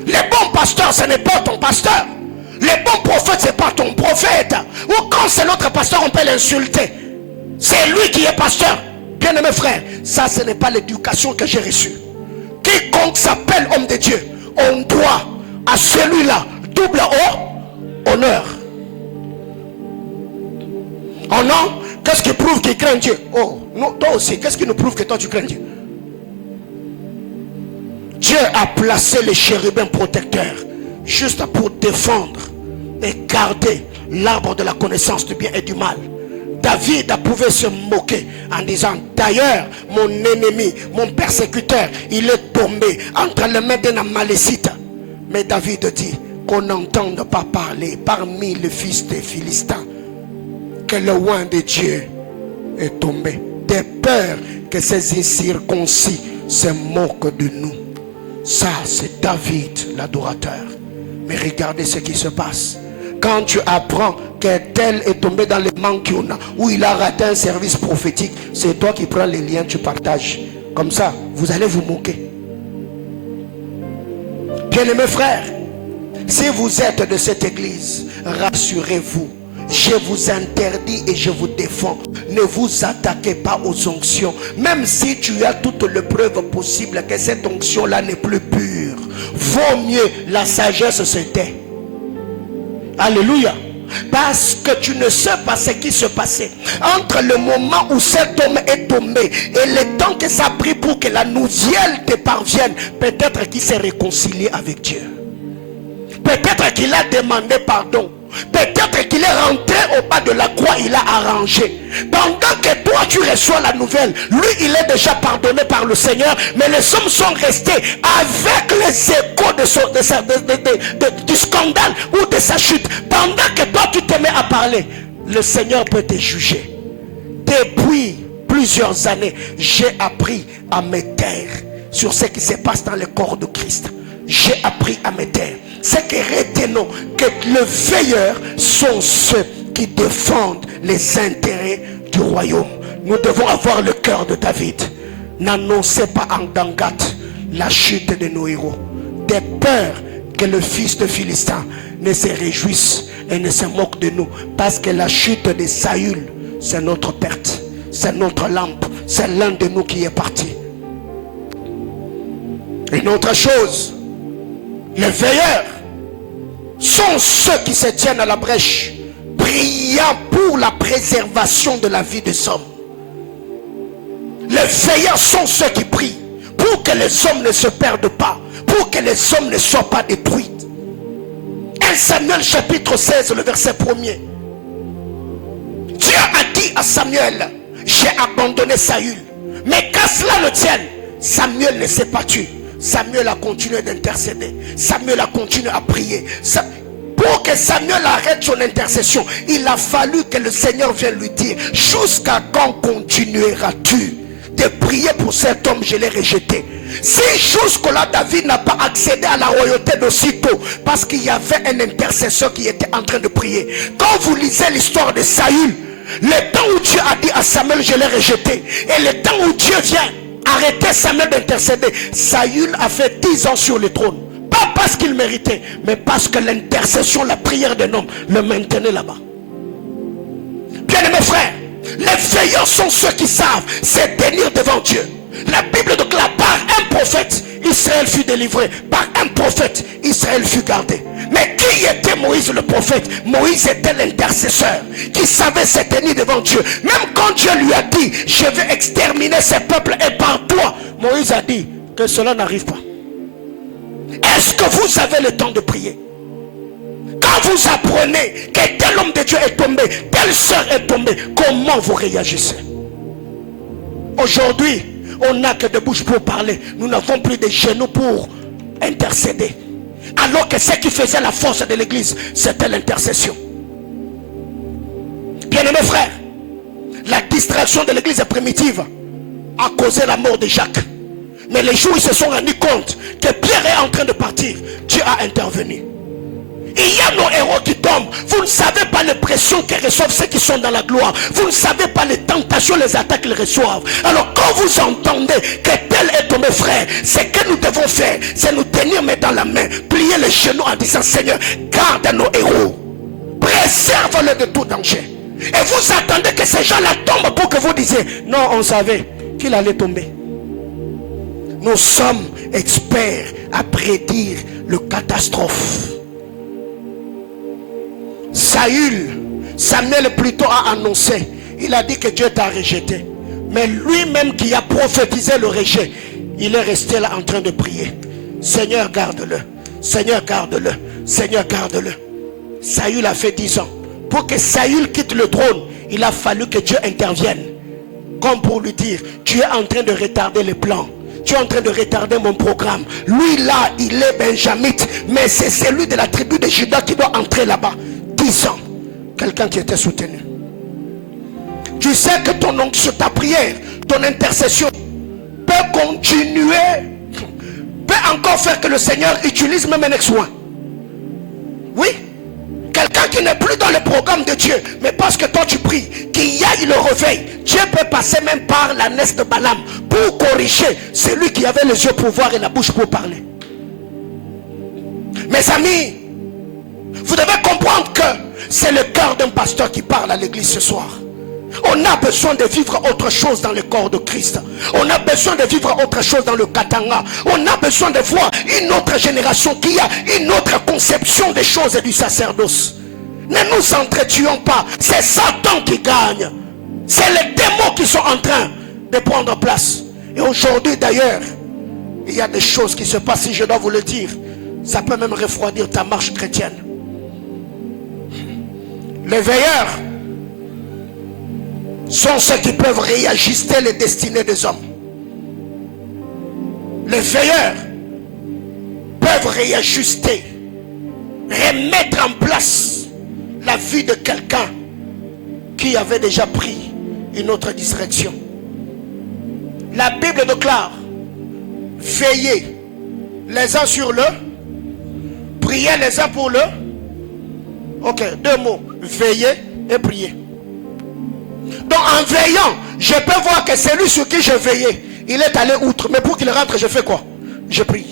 Les bons pasteurs, ce n'est pas ton pasteur. Les bons prophètes, ce n'est pas ton prophète. Ou quand c'est l'autre pasteur, on peut l'insulter. C'est lui qui est pasteur. Bien aimé frère, ça ce n'est pas l'éducation que j'ai reçue. Quiconque s'appelle homme de Dieu, on doit à celui-là double honneur. Oh non, qu'est-ce qui prouve qu'il craint Dieu? Oh non, toi aussi, qu'est-ce qui nous prouve que toi tu crains Dieu? Dieu a placé les chérubins protecteurs juste pour défendre et garder l'arbre de la connaissance du bien et du mal. David a pu se moquer en disant, d'ailleurs, mon ennemi, mon persécuteur, il est tombé entre les mains d'un Amalécite. Mais David dit qu'on n'entende pas parler parmi les fils des Philistins que le oint de Dieu est tombé, de peur que ces incirconcis se moquent de nous. Ça, c'est David, l'adorateur. Mais regardez ce qui se passe. Quand tu apprends qu'un tel est tombé dans les manquillons, où il a raté un service prophétique, c'est toi qui prends les liens, tu partages. Comme ça, vous allez vous moquer. Bien-aimés frères, si vous êtes de cette église, rassurez-vous. Je vous interdis et je vous défends. Ne vous attaquez pas aux onctions. Même si tu as toutes les preuves possibles que cette onction-là n'est plus pure, vaut mieux la sagesse se tait. Alléluia. Parce que tu ne sais pas ce qui se passait entre le moment où cet homme est tombé et le temps que ça a pris pour que la nouvelle te parvienne. Peut-être qu'il s'est réconcilié avec Dieu. Peut-être qu'il a demandé pardon. Peut-être qu'il est rentré au bas de la croix, il a arrangé. Pendant que toi tu reçois la nouvelle, lui il est déjà pardonné par le Seigneur, mais les hommes sont restés avec les échos du scandale ou de sa chute. Pendant que toi tu te mets à parler, le Seigneur peut te juger. Depuis plusieurs années, j'ai appris à me taire sur ce qui se passe dans le corps de Christ. J'ai appris à me taire. C'est que retenons que les veilleurs sont ceux qui défendent les intérêts du royaume. Nous devons avoir le cœur de David. N'annoncez pas en Dangat la chute de nos héros, de peur que le fils de Philistin ne se réjouisse et ne se moque de nous, parce que la chute de Saül, c'est notre perte, c'est notre lampe, c'est l'un de nous qui est parti. Une autre chose, les veilleurs sont ceux qui se tiennent à la brèche, priant pour la préservation de la vie des hommes. Les veilleurs sont ceux qui prient pour que les hommes ne se perdent pas, pour que les hommes ne soient pas détruits. 1 Samuel chapitre 16, le verset 1er. Dieu a dit à Samuel, j'ai abandonné Saül, mais qu'à cela ne tienne, Samuel ne s'est pas tué. Samuel a continué d'intercéder. Samuel a continué à prier. Pour que Samuel arrête son intercession, il a fallu que le Seigneur vienne lui dire, jusqu'à quand continueras-tu de prier pour cet homme? Je l'ai rejeté. Si jusque-là David n'a pas accédé à la royauté d'aussitôt, parce qu'il y avait un intercesseur qui était en train de prier. Quand vous lisez l'histoire de Saül, le temps où Dieu a dit à Samuel, je l'ai rejeté, et le temps où Dieu vient arrêter Samuel d'intercéder, Saül a fait 10 ans sur le trône. Pas parce qu'il méritait, mais parce que l'intercession, la prière d'un homme le maintenait là-bas. Bien aimés frères, les veilleurs sont ceux qui savent se tenir devant Dieu. La Bible déclare, par un prophète, Israël fut délivré. Par un prophète, Israël fut gardé. Mais qui était Moïse le prophète? Moïse était l'intercesseur qui savait se tenir devant Dieu. Même quand Dieu lui a dit, je vais exterminer ce peuple et par toi, Moïse a dit que cela n'arrive pas. Est-ce que vous avez le temps de prier? Quand vous apprenez que tel homme de Dieu est tombé, telle sœur est tombée, comment vous réagissez? Aujourd'hui, on n'a que des bouches pour parler. Nous n'avons plus de genoux pour intercéder. Alors que ce qui faisait la force de l'église, c'était l'intercession. Bien-aimés frères, la distraction de l'église primitive a causé la mort de Jacques. Mais les jours où ils se sont rendus compte que Pierre est en train de partir, Dieu a intervenu. Il y a nos héros qui tombent. Vous ne savez pas les pressions que reçoivent ceux qui sont dans la gloire. Vous ne savez pas les tentations, les attaques qu'ils reçoivent. Alors quand vous entendez que tel est tombé, frère, ce que nous devons faire, c'est nous tenir mais dans la main, plier les genoux en disant, Seigneur, garde nos héros, préserve-les de tout danger. Et vous attendez que ces gens-là tombent pour que vous disiez, non, on savait qu'il allait tomber. Nous sommes experts à prédire le catastrophe. Samuel plutôt a annoncé, il a dit que Dieu t'a rejeté. Mais lui-même qui a prophétisé le rejet, il est resté là en train de prier. Seigneur, garde-le. Seigneur, garde-le. Seigneur, garde-le. Saül a fait 10 ans. Pour que Saül quitte le trône, il a fallu que Dieu intervienne. Comme pour lui dire, tu es en train de retarder les plans. Tu es en train de retarder mon programme. Lui là, il est benjamite, mais c'est celui de la tribu de Juda qui doit entrer là-bas. 10 ans. Quelqu'un qui était soutenu. Tu sais que ton onction, ta prière, ton intercession peut continuer, peut encore faire que le Seigneur utilise même un ex-soin. Oui. Quelqu'un qui n'est plus dans le programme de Dieu, mais parce que toi tu pries, qu'il y aille le réveil. Dieu peut passer même par la naisse de Balaam pour corriger celui qui avait les yeux pour voir et la bouche pour parler. Mes amis, vous devez comprendre que c'est le cœur d'un pasteur qui parle à l'église ce soir. On a besoin de vivre autre chose dans le corps de Christ. On a besoin de vivre autre chose dans le Katanga. On a besoin de voir une autre génération qui a une autre conception des choses et du sacerdoce. Ne nous entretuons pas. C'est Satan qui gagne. C'est les démons qui sont en train de prendre place. Et aujourd'hui d'ailleurs, il y a des choses qui se passent, si je dois vous le dire. Ça peut même refroidir ta marche chrétienne. Les veilleurs sont ceux qui peuvent réajuster les destinées des hommes. Les veilleurs peuvent réajuster, remettre en place la vie de quelqu'un qui avait déjà pris une autre direction. La Bible déclare: veillez les uns sur le, priez les uns pour le. Ok, deux mots, veillez et prier. Donc en veillant, je peux voir que celui sur qui je veillais, il est allé outre. Mais pour qu'il rentre, je fais quoi? Je prie.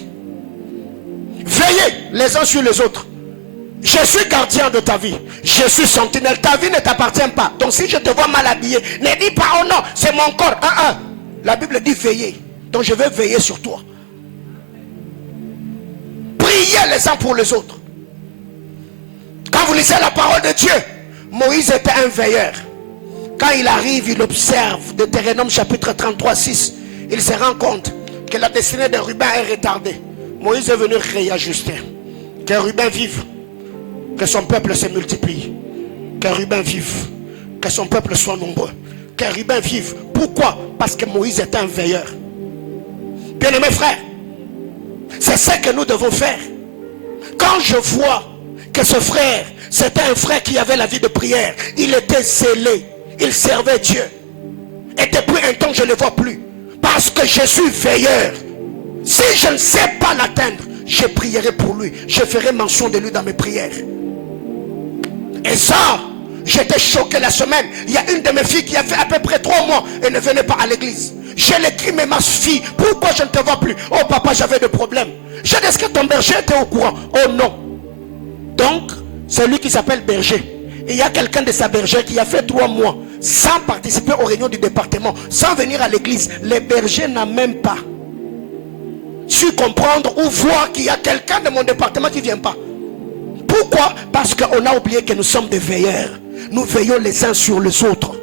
Veillez les uns sur les autres. Je suis gardien de ta vie. Je suis sentinelle. Ta vie ne t'appartient pas. Donc si je te vois mal habillé, ne dis pas: oh non, c'est mon corps. La Bible dit veiller. Donc je vais veiller sur toi. Priez les uns pour les autres. Quand vous lisez la parole de Dieu, Moïse était un veilleur. Quand il arrive, il observe Deutéronome chapitre 33, 6. Il se rend compte que la destinée de Ruben est retardée. Moïse est venu réajuster. Que Ruben vive. Que son peuple se multiplie. Que Ruben vive. Que son peuple soit nombreux. Que Ruben vive. Pourquoi? Parce que Moïse est un veilleur. Bien-aimés frères, c'est ce que nous devons faire. Quand je vois que ce frère, c'était un frère qui avait la vie de prière, il était zélé, il servait Dieu, et depuis un temps je ne le vois plus, parce que je suis veilleur. Si je ne sais pas l'atteindre, je prierai pour lui, je ferai mention de lui dans mes prières. Et ça, j'étais choqué la semaine. Il y a une de mes filles qui a fait à peu près 3 mois et ne venait pas à l'église. Je l'ai écrit: mais ma fille, pourquoi je ne te vois plus? Oh papa, j'avais des problèmes. Je dis: est-ce que ton berger était au courant? Oh non. Donc, c'est lui qui s'appelle berger. Et il y a quelqu'un de sa bergère qui a fait 3 mois sans participer aux réunions du département, sans venir à l'église. Les bergers n'ont même pas su comprendre ou voir qu'il y a quelqu'un de mon département qui ne vient pas. Pourquoi? Parce qu'on a oublié que nous sommes des veilleurs. Nous veillons les uns sur les autres.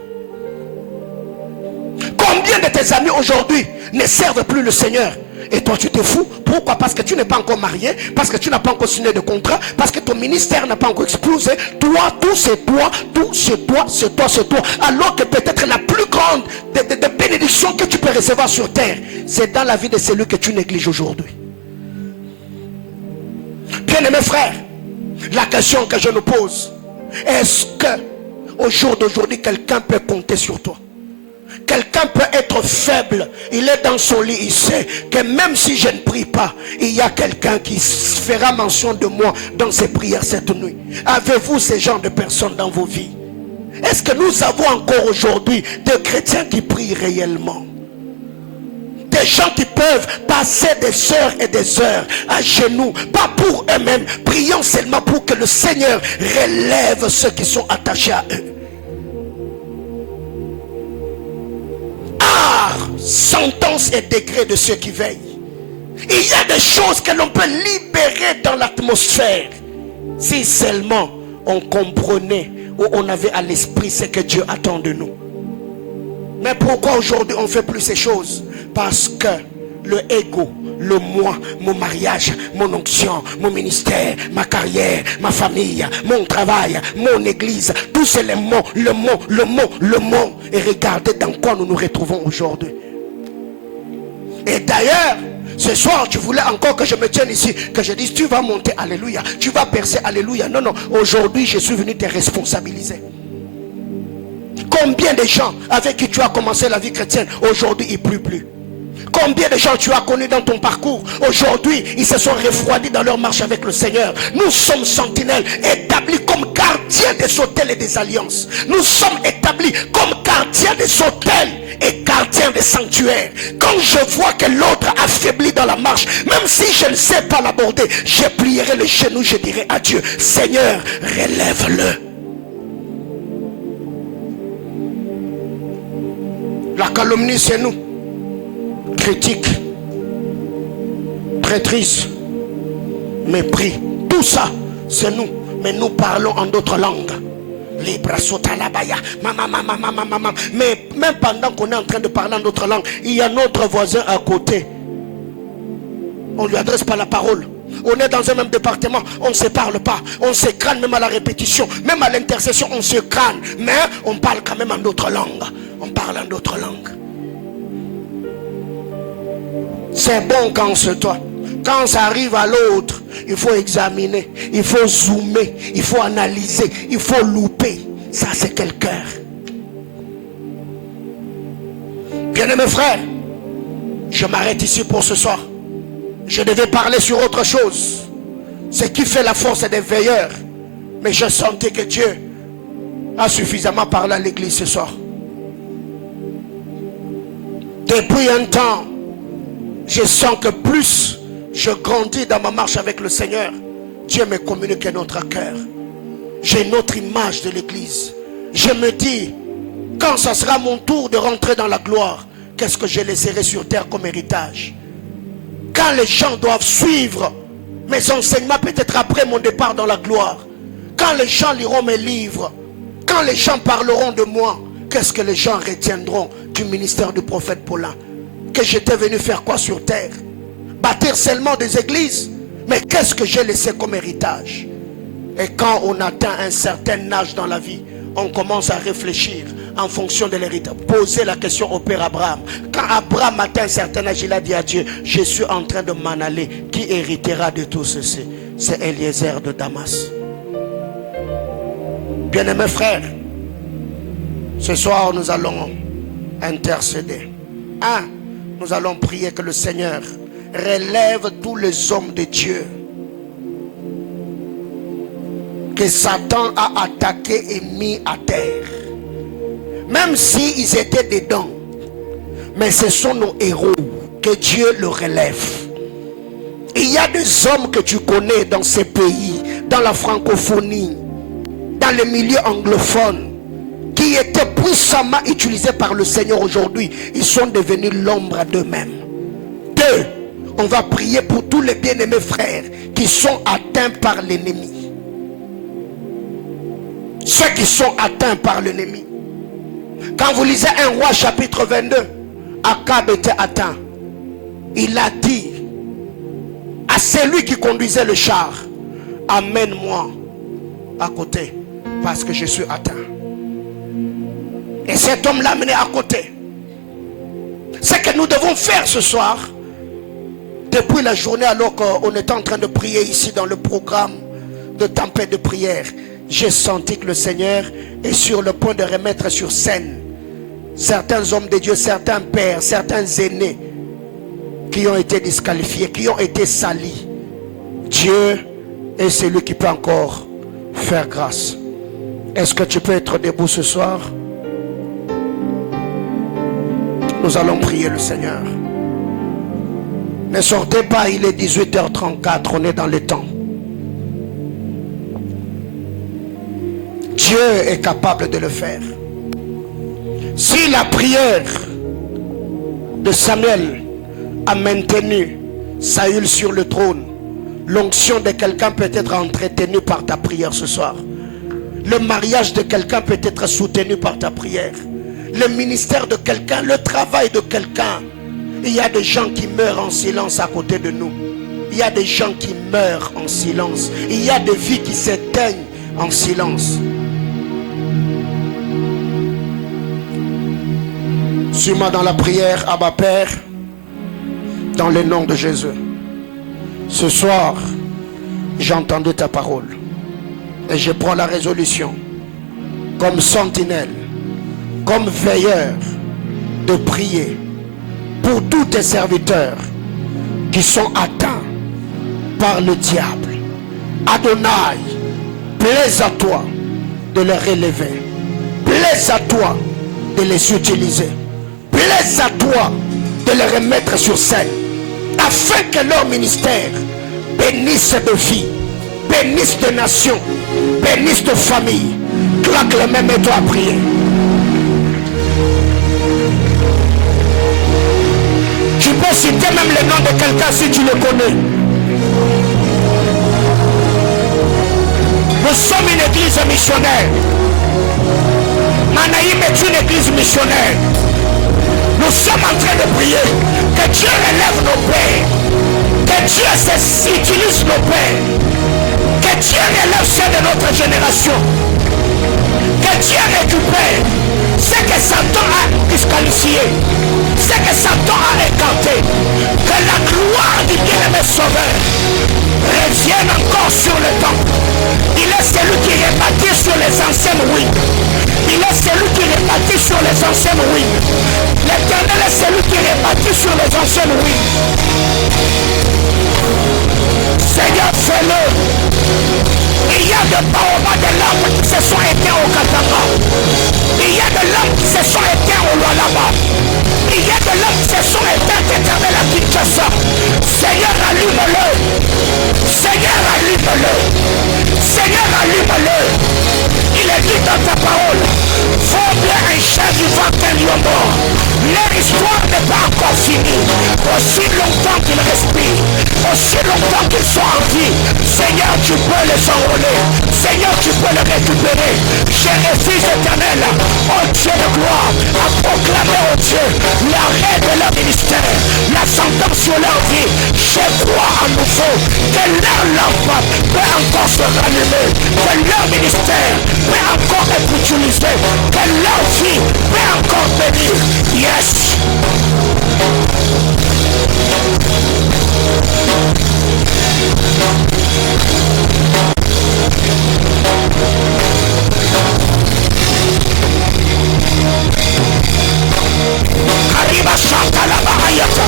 Combien de tes amis aujourd'hui ne servent plus le Seigneur? Et toi tu te fous. Pourquoi? Parce que tu n'es pas encore marié, parce que tu n'as pas encore signé de contrat, parce que ton ministère n'a pas encore explosé. Toi, tout c'est toi, tout c'est toi, c'est toi, c'est toi. Alors que peut-être la plus grande des bénédictions que tu peux recevoir sur terre, c'est dans la vie de celui que tu négliges aujourd'hui. Bien-aimés frères, la question que je nous pose: est-ce que au jour d'aujourd'hui quelqu'un peut compter sur toi? Quelqu'un peut être faible, il est dans son lit, il sait que même si je ne prie pas, il y a quelqu'un qui fera mention de moi dans ses prières cette nuit. Avez-vous ce genre de personnes dans vos vies? Est-ce que nous avons encore aujourd'hui des chrétiens qui prient réellement? Des gens qui peuvent passer des heures et des heures à genoux, pas pour eux-mêmes, priant seulement pour que le Seigneur relève ceux qui sont attachés à eux. Sentence et degré de ceux qui veillent. Il y a des choses que l'on peut libérer dans l'atmosphère si seulement on comprenait ou on avait à l'esprit ce que Dieu attend de nous. Mais pourquoi aujourd'hui on ne fait plus ces choses? Parce que le ego, le moi, mon mariage, mon onction, mon ministère, ma carrière, ma famille, mon travail, mon église, tout c'est le mot, le mot, le mot, le mot. Et regardez dans quoi nous nous retrouvons aujourd'hui. Et d'ailleurs, ce soir, tu voulais encore que je me tienne ici, que je dise: tu vas monter, alléluia, tu vas percer, alléluia. Non, non, aujourd'hui, je suis venu te responsabiliser. Combien de gens avec qui tu as commencé la vie chrétienne, aujourd'hui, ils ne prient plus? Combien de gens tu as connus dans ton parcours? Aujourd'hui, ils se sont refroidis dans leur marche avec le Seigneur. Nous sommes sentinelles, établis comme gardiens des autels et des alliances. Nous sommes établis comme gardiens des autels et gardiens des sanctuaires. Quand je vois que l'autre affaibli dans la marche, même si je ne sais pas l'aborder, je plierai le genou, je dirai à Dieu, Seigneur, relève-le. La calomnie, c'est nous. Critique, traîtrise, mépris, tout ça, c'est nous. Mais nous parlons en d'autres langues. Mais même pendant qu'on est en train de parler en d'autres langues, il y a notre voisin à côté. On ne lui adresse pas la parole. On est dans un même département, on ne se parle pas. On se crâne même à la répétition, même à l'intercession, on se crâne. Mais on parle quand même en d'autres langues. On parle en d'autres langues. C'est bon quand c'est toi. Quand ça arrive à l'autre, il faut examiner, il faut zoomer, il faut analyser, il faut louper. Ça, c'est quel cœur? Bien-aimés frères, je m'arrête ici pour ce soir. Je devais parler sur autre chose. Ce qui fait la force des veilleurs. Mais je sentais que Dieu a suffisamment parlé à l'église ce soir. Depuis un temps, je sens que plus je grandis dans ma marche avec le Seigneur, Dieu me communique un autre cœur. J'ai une autre image de l'église. Je me dis, quand ça sera mon tour de rentrer dans la gloire, qu'est-ce que je laisserai sur terre comme héritage? Quand les gens doivent suivre mes enseignements, peut-être après mon départ dans la gloire, quand les gens liront mes livres, quand les gens parleront de moi, qu'est-ce que les gens retiendront du ministère du prophète Paulin? Que j'étais venu faire quoi sur terre? Bâtir seulement des églises? Mais qu'est-ce que j'ai laissé comme héritage? Et quand on atteint un certain âge dans la vie, on commence à réfléchir en fonction de l'héritage. Poser la question au père Abraham. Quand Abraham atteint un certain âge, il a dit à Dieu, je suis en train de m'en aller. Qui héritera de tout ceci? C'est Eliezer de Damas. Bien-aimés frères, ce soir nous allons intercéder. Nous allons prier que le Seigneur relève tous les hommes de Dieu que Satan a attaqué et mis à terre. Même s'ils étaient dedans, mais ce sont nos héros. Que Dieu le relève. Il y a des hommes que tu connais dans ces pays, dans la francophonie, dans les milieux anglophones, qui étaient puissamment utilisés par le Seigneur aujourd'hui. Ils sont devenus l'ombre d'eux-mêmes. On va prier pour tous les bien-aimés frères qui sont atteints par l'ennemi. Ceux qui sont atteints par l'ennemi. Quand vous lisez 1 Roi chapitre 22, Akab était atteint. Il a dit à celui qui conduisait le char, amène-moi à côté parce que je suis atteint. Et cet homme l'a amené à côté. Ce que nous devons faire ce soir, depuis la journée alors qu'on est en train de prier ici dans le programme de tempête de prière, j'ai senti que le Seigneur est sur le point de remettre sur scène certains hommes de Dieu, certains pères, certains aînés qui ont été disqualifiés, qui ont été salis. Dieu est celui qui peut encore faire grâce. Est-ce que tu peux être debout ce soir? Nous allons prier le Seigneur. Ne sortez pas, il est 18h34, on est dans le temps. Dieu est capable de le faire. Si la prière de Samuel a maintenu Saül sur le trône, l'onction de quelqu'un peut être entretenue par ta prière ce soir. Le mariage de quelqu'un peut être soutenu par ta prière. Le ministère de quelqu'un, le travail de quelqu'un. Il y a des gens qui meurent en silence à côté de nous. Il y a des gens qui meurent en silence. Il y a des vies qui s'éteignent en silence. Suis-moi dans la prière, Abba Père, dans le nom de Jésus. Ce soir, j'ai entendu ta parole et je prends la résolution comme sentinelle, comme veilleur, de prier pour tous tes serviteurs qui sont atteints par le diable. Adonai, plaise à toi de les relever. Plaise à toi de les utiliser. Plaise à toi de les remettre sur scène, afin que leur ministère bénisse de vie, bénisse de nations, bénisse de familles. Claque les mêmes et toi prier. Tu peux citer même le nom de quelqu'un si tu le connais. Nous sommes une église missionnaire. Manaïm est une église missionnaire. Nous sommes en train de prier que Dieu relève nos pères, que Dieu utilise nos pères, que Dieu relève ceux de notre génération, que Dieu récupère ce que Satan a disqualifié, ce que Satan a écarté, que la gloire du bien-aimé sauveur revienne encore sur le temple. Il est celui qui est bâti sur les anciennes ruines. Il est celui qui est bâti sur les anciennes ruines. L'Éternel est celui qui est bâti sur les anciennes ruines. Seigneur, fais-le. Il y a de baobabs de lampes qui se sont éteints au Katanga. Il y a de lampes qui se sont éteints au Lualaba. Il y a de lampes qui se sont éteintes éternelles à Kinshasa. Seigneur, allume-le. Seigneur, allume-le. Seigneur, allume-le. Il est dit dans ta parole, faut bien un chien vivant qu'un lion mort. Leur histoire n'est pas encore finie. Aussi longtemps qu'ils respirent, aussi longtemps qu'ils sont en vie, Seigneur, tu peux les enrôler. Seigneur, tu peux les récupérer. Je refuse éternel, oh Dieu de gloire, à proclamer au Dieu l'arrêt de leur ministère, la sentence sur leur vie. Je crois à nouveau que leur lampe peut encore se rallumer, que leur ministère peut encore être utilisé, que leur vie peut encore venir. Yes. Arriba Chanta la Barayata.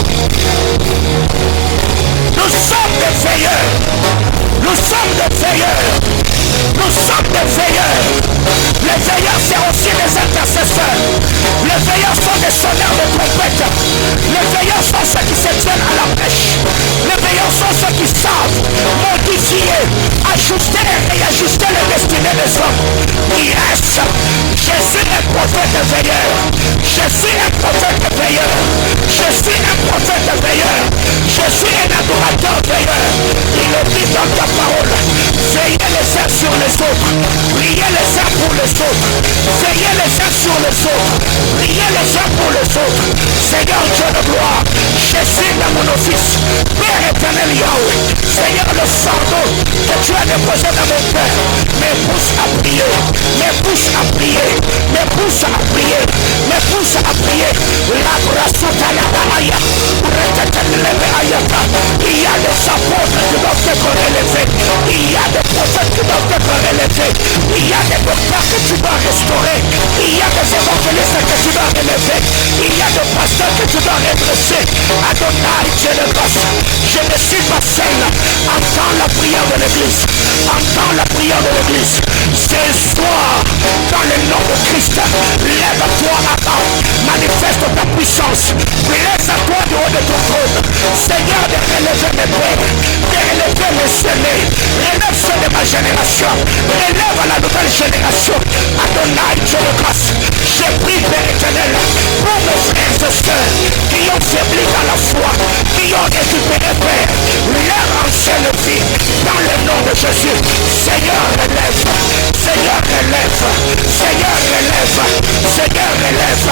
Nous sommes des veilleurs. Nous sommes des veilleurs. Nous sommes des veilleurs. Les veilleurs, c'est aussi des intercesseurs. Les veilleurs sont des sonneurs de trompette. Les veilleurs sont ceux qui se tiennent à la pêche. Les veilleurs sont ceux qui savent modifier, ajuster et réajuster les destinées des hommes. Yes, je suis un prophète veilleur. Je suis un prophète veilleur. Je suis un prophète veilleur. Je suis un adorateur veilleur. Il est dit dans ta parole, veillez les uns sur les autres. Priez les uns pour les autres. Veillez les uns sur les autres. Priez les uns pour les autres. Seigneur Dieu de gloire, je suis dans mon office. Père éternel Yahweh, Seigneur, le fardeau que tu as déposé dans mon cœur me pousse à prier, me pousse à prier, me pousse à prier, me pousse à prier. La grâce à la baraya, il y a des apôtres qui doivent être relevés, il y a des prophètes qui doivent être relevés, il y a des docteurs que tu dois restaurer, il y a des évangélistes que tu dois relever, il y a des pasteurs que tu dois redresser. Adonai, Dieu de grâce, je ne suis pas seul. Entends la prière de l'église, entends la prière de l'église. Ce soir, dans le nom de Christ, lève-toi avant, manifeste ta puissance, plaise à toi du haut de ton trône. Seigneur, de relever mes pères, de relever mes aînés, relève ceux de ma génération, relève à la nouvelle génération. Adonai, Dieu de grâce, je prie, Père éternel, pour mes frères et sœurs qui ont faibli dans la foi, qui ont récupéré, Père, leur ancienne vie, dans le nom de Jésus. Seigneur, relève, Seigneur, relève, Seigneur, relève, Seigneur, relève.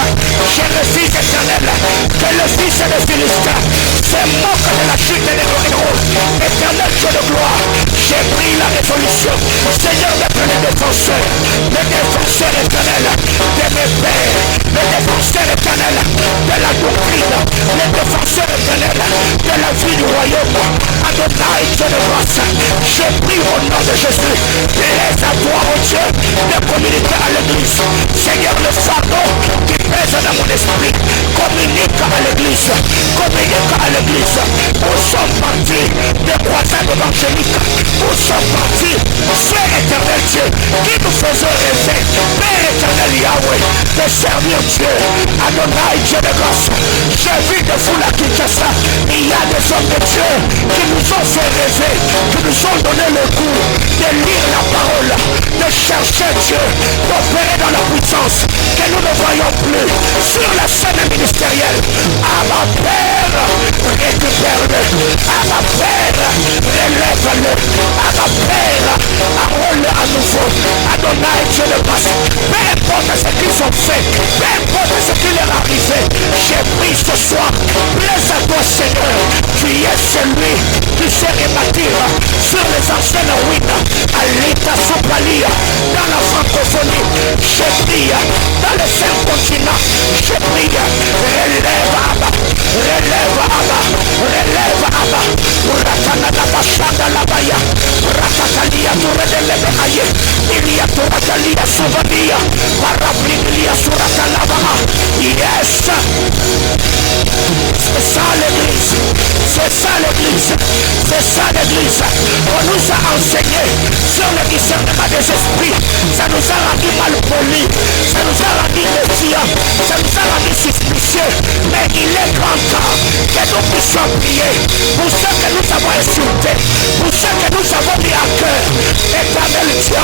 Je refuse, éternel, que le fils de Philistin se moque de la chute des héros. Éternel Dieu de gloire, j'ai pris la résolution, Seigneur, d'être le défenseur éternel de mes pères, le défenseur éternel de la doctrine, le défenseur éternel de la vie du royaume. Adonai, Dieu de grâce, je prie au nom de Jésus, laisse à toi, oh Dieu, de communiquer à l'église. Seigneur, le fardeau qui pèse dans mon esprit, communique à l'église. l'église, communiquant à l'église. Où sont partis des croisades évangéliques? Où sont partis, Seigneur éternel Dieu, qui nous faisait rêver, Père éternel Yahweh, de servir Dieu, Adonai, Dieu de grâce. J'ai vu de vous la Kinshasa, il y a des hommes de Dieu qui nous ont fait rêver, qui nous ont donné le goût de lire la parole, de chercher Dieu, d'opérer dans la puissance que nous ne voyons plus sur la scène ministérielle. À ma Père, récupère-le. À ma Père, relève-le. À ma Père, enrôle-le à nouveau. Adonai, Dieu de grâce. Peu importe ce qu'ils ont fait, peu importe ce qui leur est arrivé, j'ai pris ce soir, plaise à toi Seigneur, tu es celui qui sait rebâtir sur les anciennes ruines, à l'état Sopalia, dans la francophonie, je prie, dans les 5 continents, je prie, relève Abba, relève Abba, relève Abba, Ratanada Bashanda Labaya, Ratatalia Turedele Aye, Ilia Turatalia Souvania, Parablilia Suratalaba. Yes, c'est ça l'église, c'est ça l'église, c'est ça l'église. On nous a enseigné sur le discernement des esprits, ça nous a rendu mal polis, ça nous a rendu méfiants, ça nous a rendu suspicieux, mais il est grand temps que nous puissions prier pour ceux que nous avons insultés, pour ceux que nous avons mis à cœur. Éternel Dieu,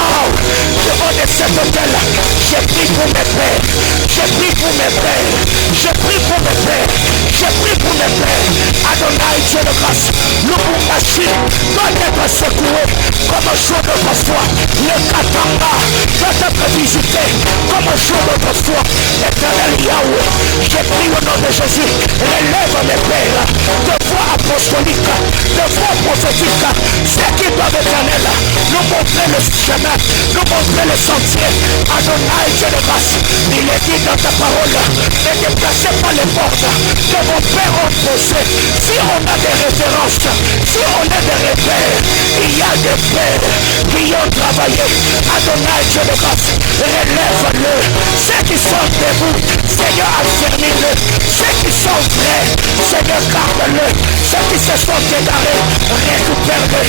je veux de cet hôtel, je prie pour mes pères, je prie pour mes pères, je prie pour mes pères, je prie pour mes pères. Adonai, Dieu de grâce, le Bumbashi doit être secoué comme un jour d'autrefois. Le Katanga doit être visité comme un jour d'autrefois. Éternel Yahweh, je prie au nom de Jésus, relève mes pères de voix apostoliques, de voix prophétiques, ceux qui doivent éternel nous montrer le chemin, nous montrer le sentier. Adonai, Dieu de grâce, il est dit dans ta parole, ne déplacez pas les portes que vos pères ont posées. Si on a des références, si on a des repères, il y a des pères qui ont travaillé. Adonai, Dieu de grâce, relève-le. Ceux qui sont debout, Seigneur, affermis-le. Ceux qui sont vrais, Seigneur, garde-le. Ceux qui se sont égarés, récupère-le.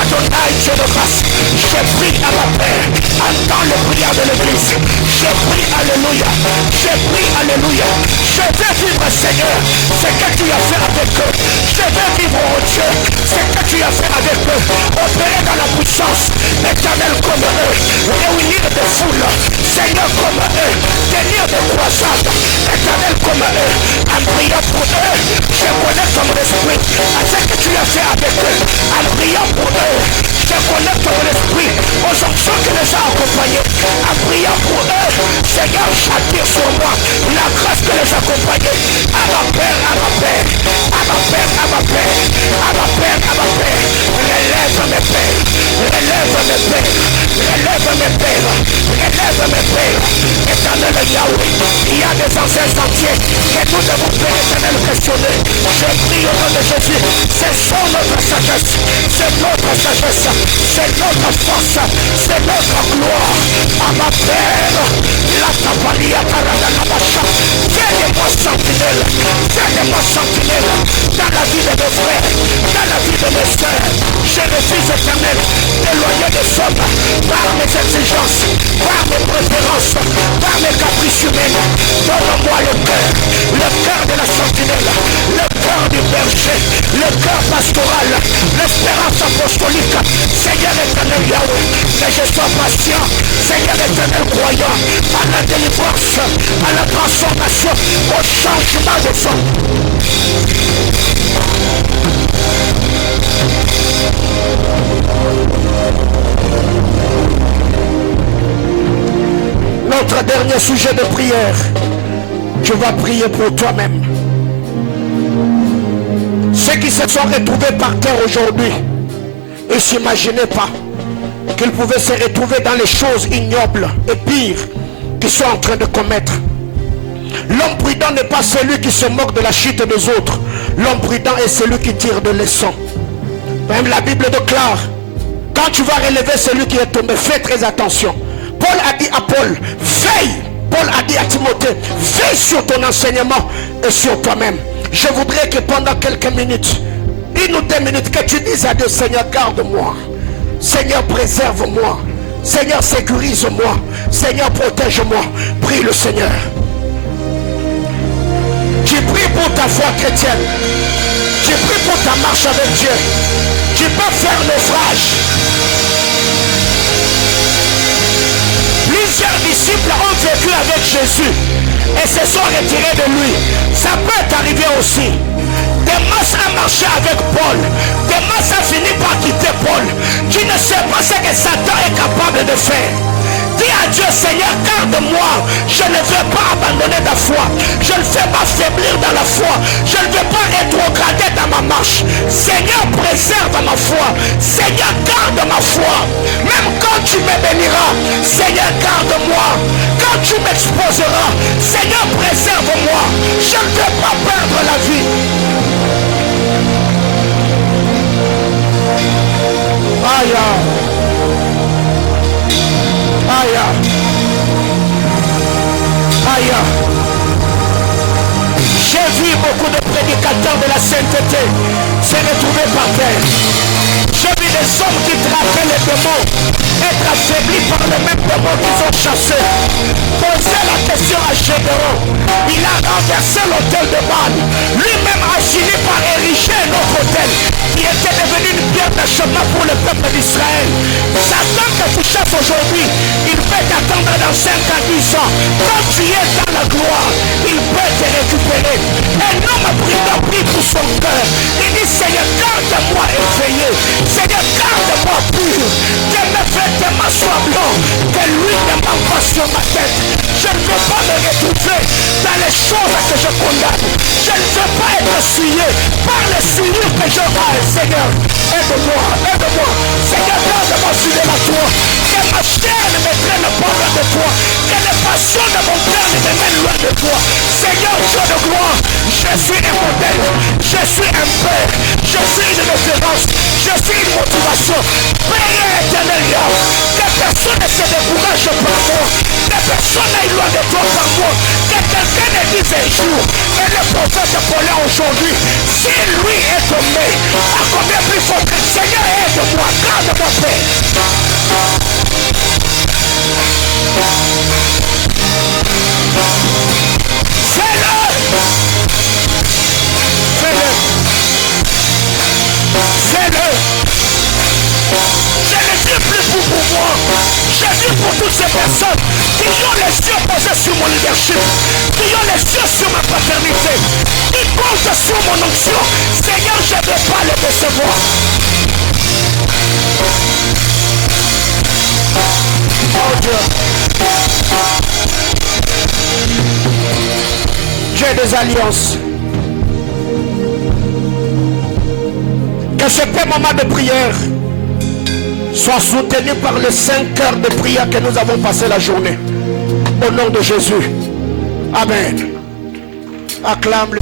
Adonai, Dieu de grâce, je prie à ma Père, entends le prière de l'église. Je prie, alléluia. Je prie, alléluia. Je veux vivre, Seigneur, ce que tu as fait avec eux. Je veux vivre, oh Dieu, ce que tu as fait avec eux. Opérer dans la puissance, éternel comme eux. Réunir des foules, Seigneur comme eux. Tenir des croisades, éternel comme eux. En priant pour eux, je connecte mon esprit à ce que tu as fait avec eux. En priant pour eux, je connecte mon esprit aux onctions qui les a accompagnés. En priant pour eux, Seigneur, j'attire sur moi la grâce que les accompagnait. À ma Père, à ma Père, à ma Père, à ma Père, à ma Père, à ma Père, relève mes pères, relève mes pères, relève mes pères, relève mes pères. Éternel Yahweh, il y a des anciens sentiers que nous devons faire éternel questionner. Je prie au nom de Jésus, c'est son notre sagesse, c'est notre sagesse, c'est notre force, c'est notre gloire. À ma Père, la tapalia taradanabacha, fais-moi sentinelle, fais-moi sentinelle dans la vie de mes frères, dans la vie de mes sœurs. Je refuse éternel d'éloigner des hommes par mes exigences, par mes préférences, par mes caprices humaines. Donne-moi le cœur de la sentinelle, le cœur du berger, le cœur pastoral, l'espérance apostolique. Seigneur éternel Yahweh, que je sois patient, Seigneur éternel croyant, à la délivrance, à la transformation, au changement de son. Notre dernier sujet de prière, tu vas prier pour toi-même. Ceux qui se sont retrouvés par terre aujourd'hui, ils ne s'imaginaient pas qu'ils pouvaient se retrouver dans les choses ignobles et pires qu'ils sont en train de commettre. L'homme prudent n'est pas celui qui se moque de la chute des autres. L'homme prudent est celui qui tire de leçons. Même la Bible déclare, quand tu vas relever celui qui est tombé, fais très attention. Paul a dit à Paul, veille. Paul a dit à Timothée, veille sur ton enseignement et sur toi-même. Je voudrais que pendant quelques minutes, 1 ou 2 minutes, que tu dises à Dieu, Seigneur, garde-moi. Seigneur, préserve-moi. Seigneur, sécurise-moi. Seigneur, protège-moi. Prie le Seigneur. Tu pries pour ta foi chrétienne. Tu pries pour ta marche avec Dieu. Tu peux faire naufrage. Plusieurs disciples ont vécu avec Jésus et se sont retirés de lui. Ça peut t'arriver aussi. Demas a marché avec Paul. Demas a fini par quitter Paul. Tu ne sais pas ce que Satan est capable de faire. Dis à Dieu, Seigneur, garde-moi. Je ne veux pas abandonner ta foi. Je ne veux pas faiblir dans la foi. Je ne veux pas rétrograder dans ma marche. Seigneur, préserve ma foi. Seigneur, garde ma foi. Même quand tu me béniras, Seigneur, garde-moi. Quand tu m'exposeras, Seigneur, préserve-moi. Je ne veux pas perdre la vie. Aïe. Aïe. Aïe. J'ai vu beaucoup de prédicateurs de la sainteté se retrouver par terre. J'ai vu des hommes qui traquaient les démons être affaiblis par les mêmes démons qu'ils ont chassés. Posez la question à Gédéon. Il a renversé l'autel de Baal. Lui-même a fini par ériger un autre autel qui était devenu une pierre d'achoppement pour le peuple d'Israël. Satan que tu chasses aujourd'hui, il peut t'attendre dans 5 à 10 ans. Quand tu es dans la gloire, il peut te récupérer. Un homme prudent prie pour son cœur. Il dit, Seigneur, garde-moi éveillé. Seigneur, garde-moi pur. Que mes vêtements soient blancs. Que l'huile ne manque pas sur ma tête. Je ne veux pas me retrouver dans les choses que je condamne. Je ne veux pas être souillé par les souillures que je vois. Seigneur, aide-moi, aide-moi. Seigneur, garde-moi fidèle à toi. Que ma chair ne me traîne pas loin de toi. Que les passions de mon cœur ne me mènent loin de toi. Seigneur, Dieu de gloire, je suis un modèle. Je suis un père. Je suis une référence. Je suis une motivation. Père éternel, que personne ne se décourage par moi. Que personne n'aille loin de toi par moi. Que quelqu'un ne dise un jour, et le prophète Paulin aujourd'hui, si lui est tombé, à combien plus fort, Seigneur, aide-moi, garde-moi, Père. Fais-le. Fais-le. Fais-le. Je ne dis plus pour moi. Je dis pour toutes ces personnes qui ont les yeux posés sur mon leadership, qui ont les yeux sur ma paternité, qui comptent sur mon onction. Seigneur, je ne vais pas les décevoir. Oh Dieu. J'ai des alliances. Que ce moment de prière soit soutenu par les 5 heures de prière que nous avons passé la journée. Au nom de Jésus. Amen. Acclame le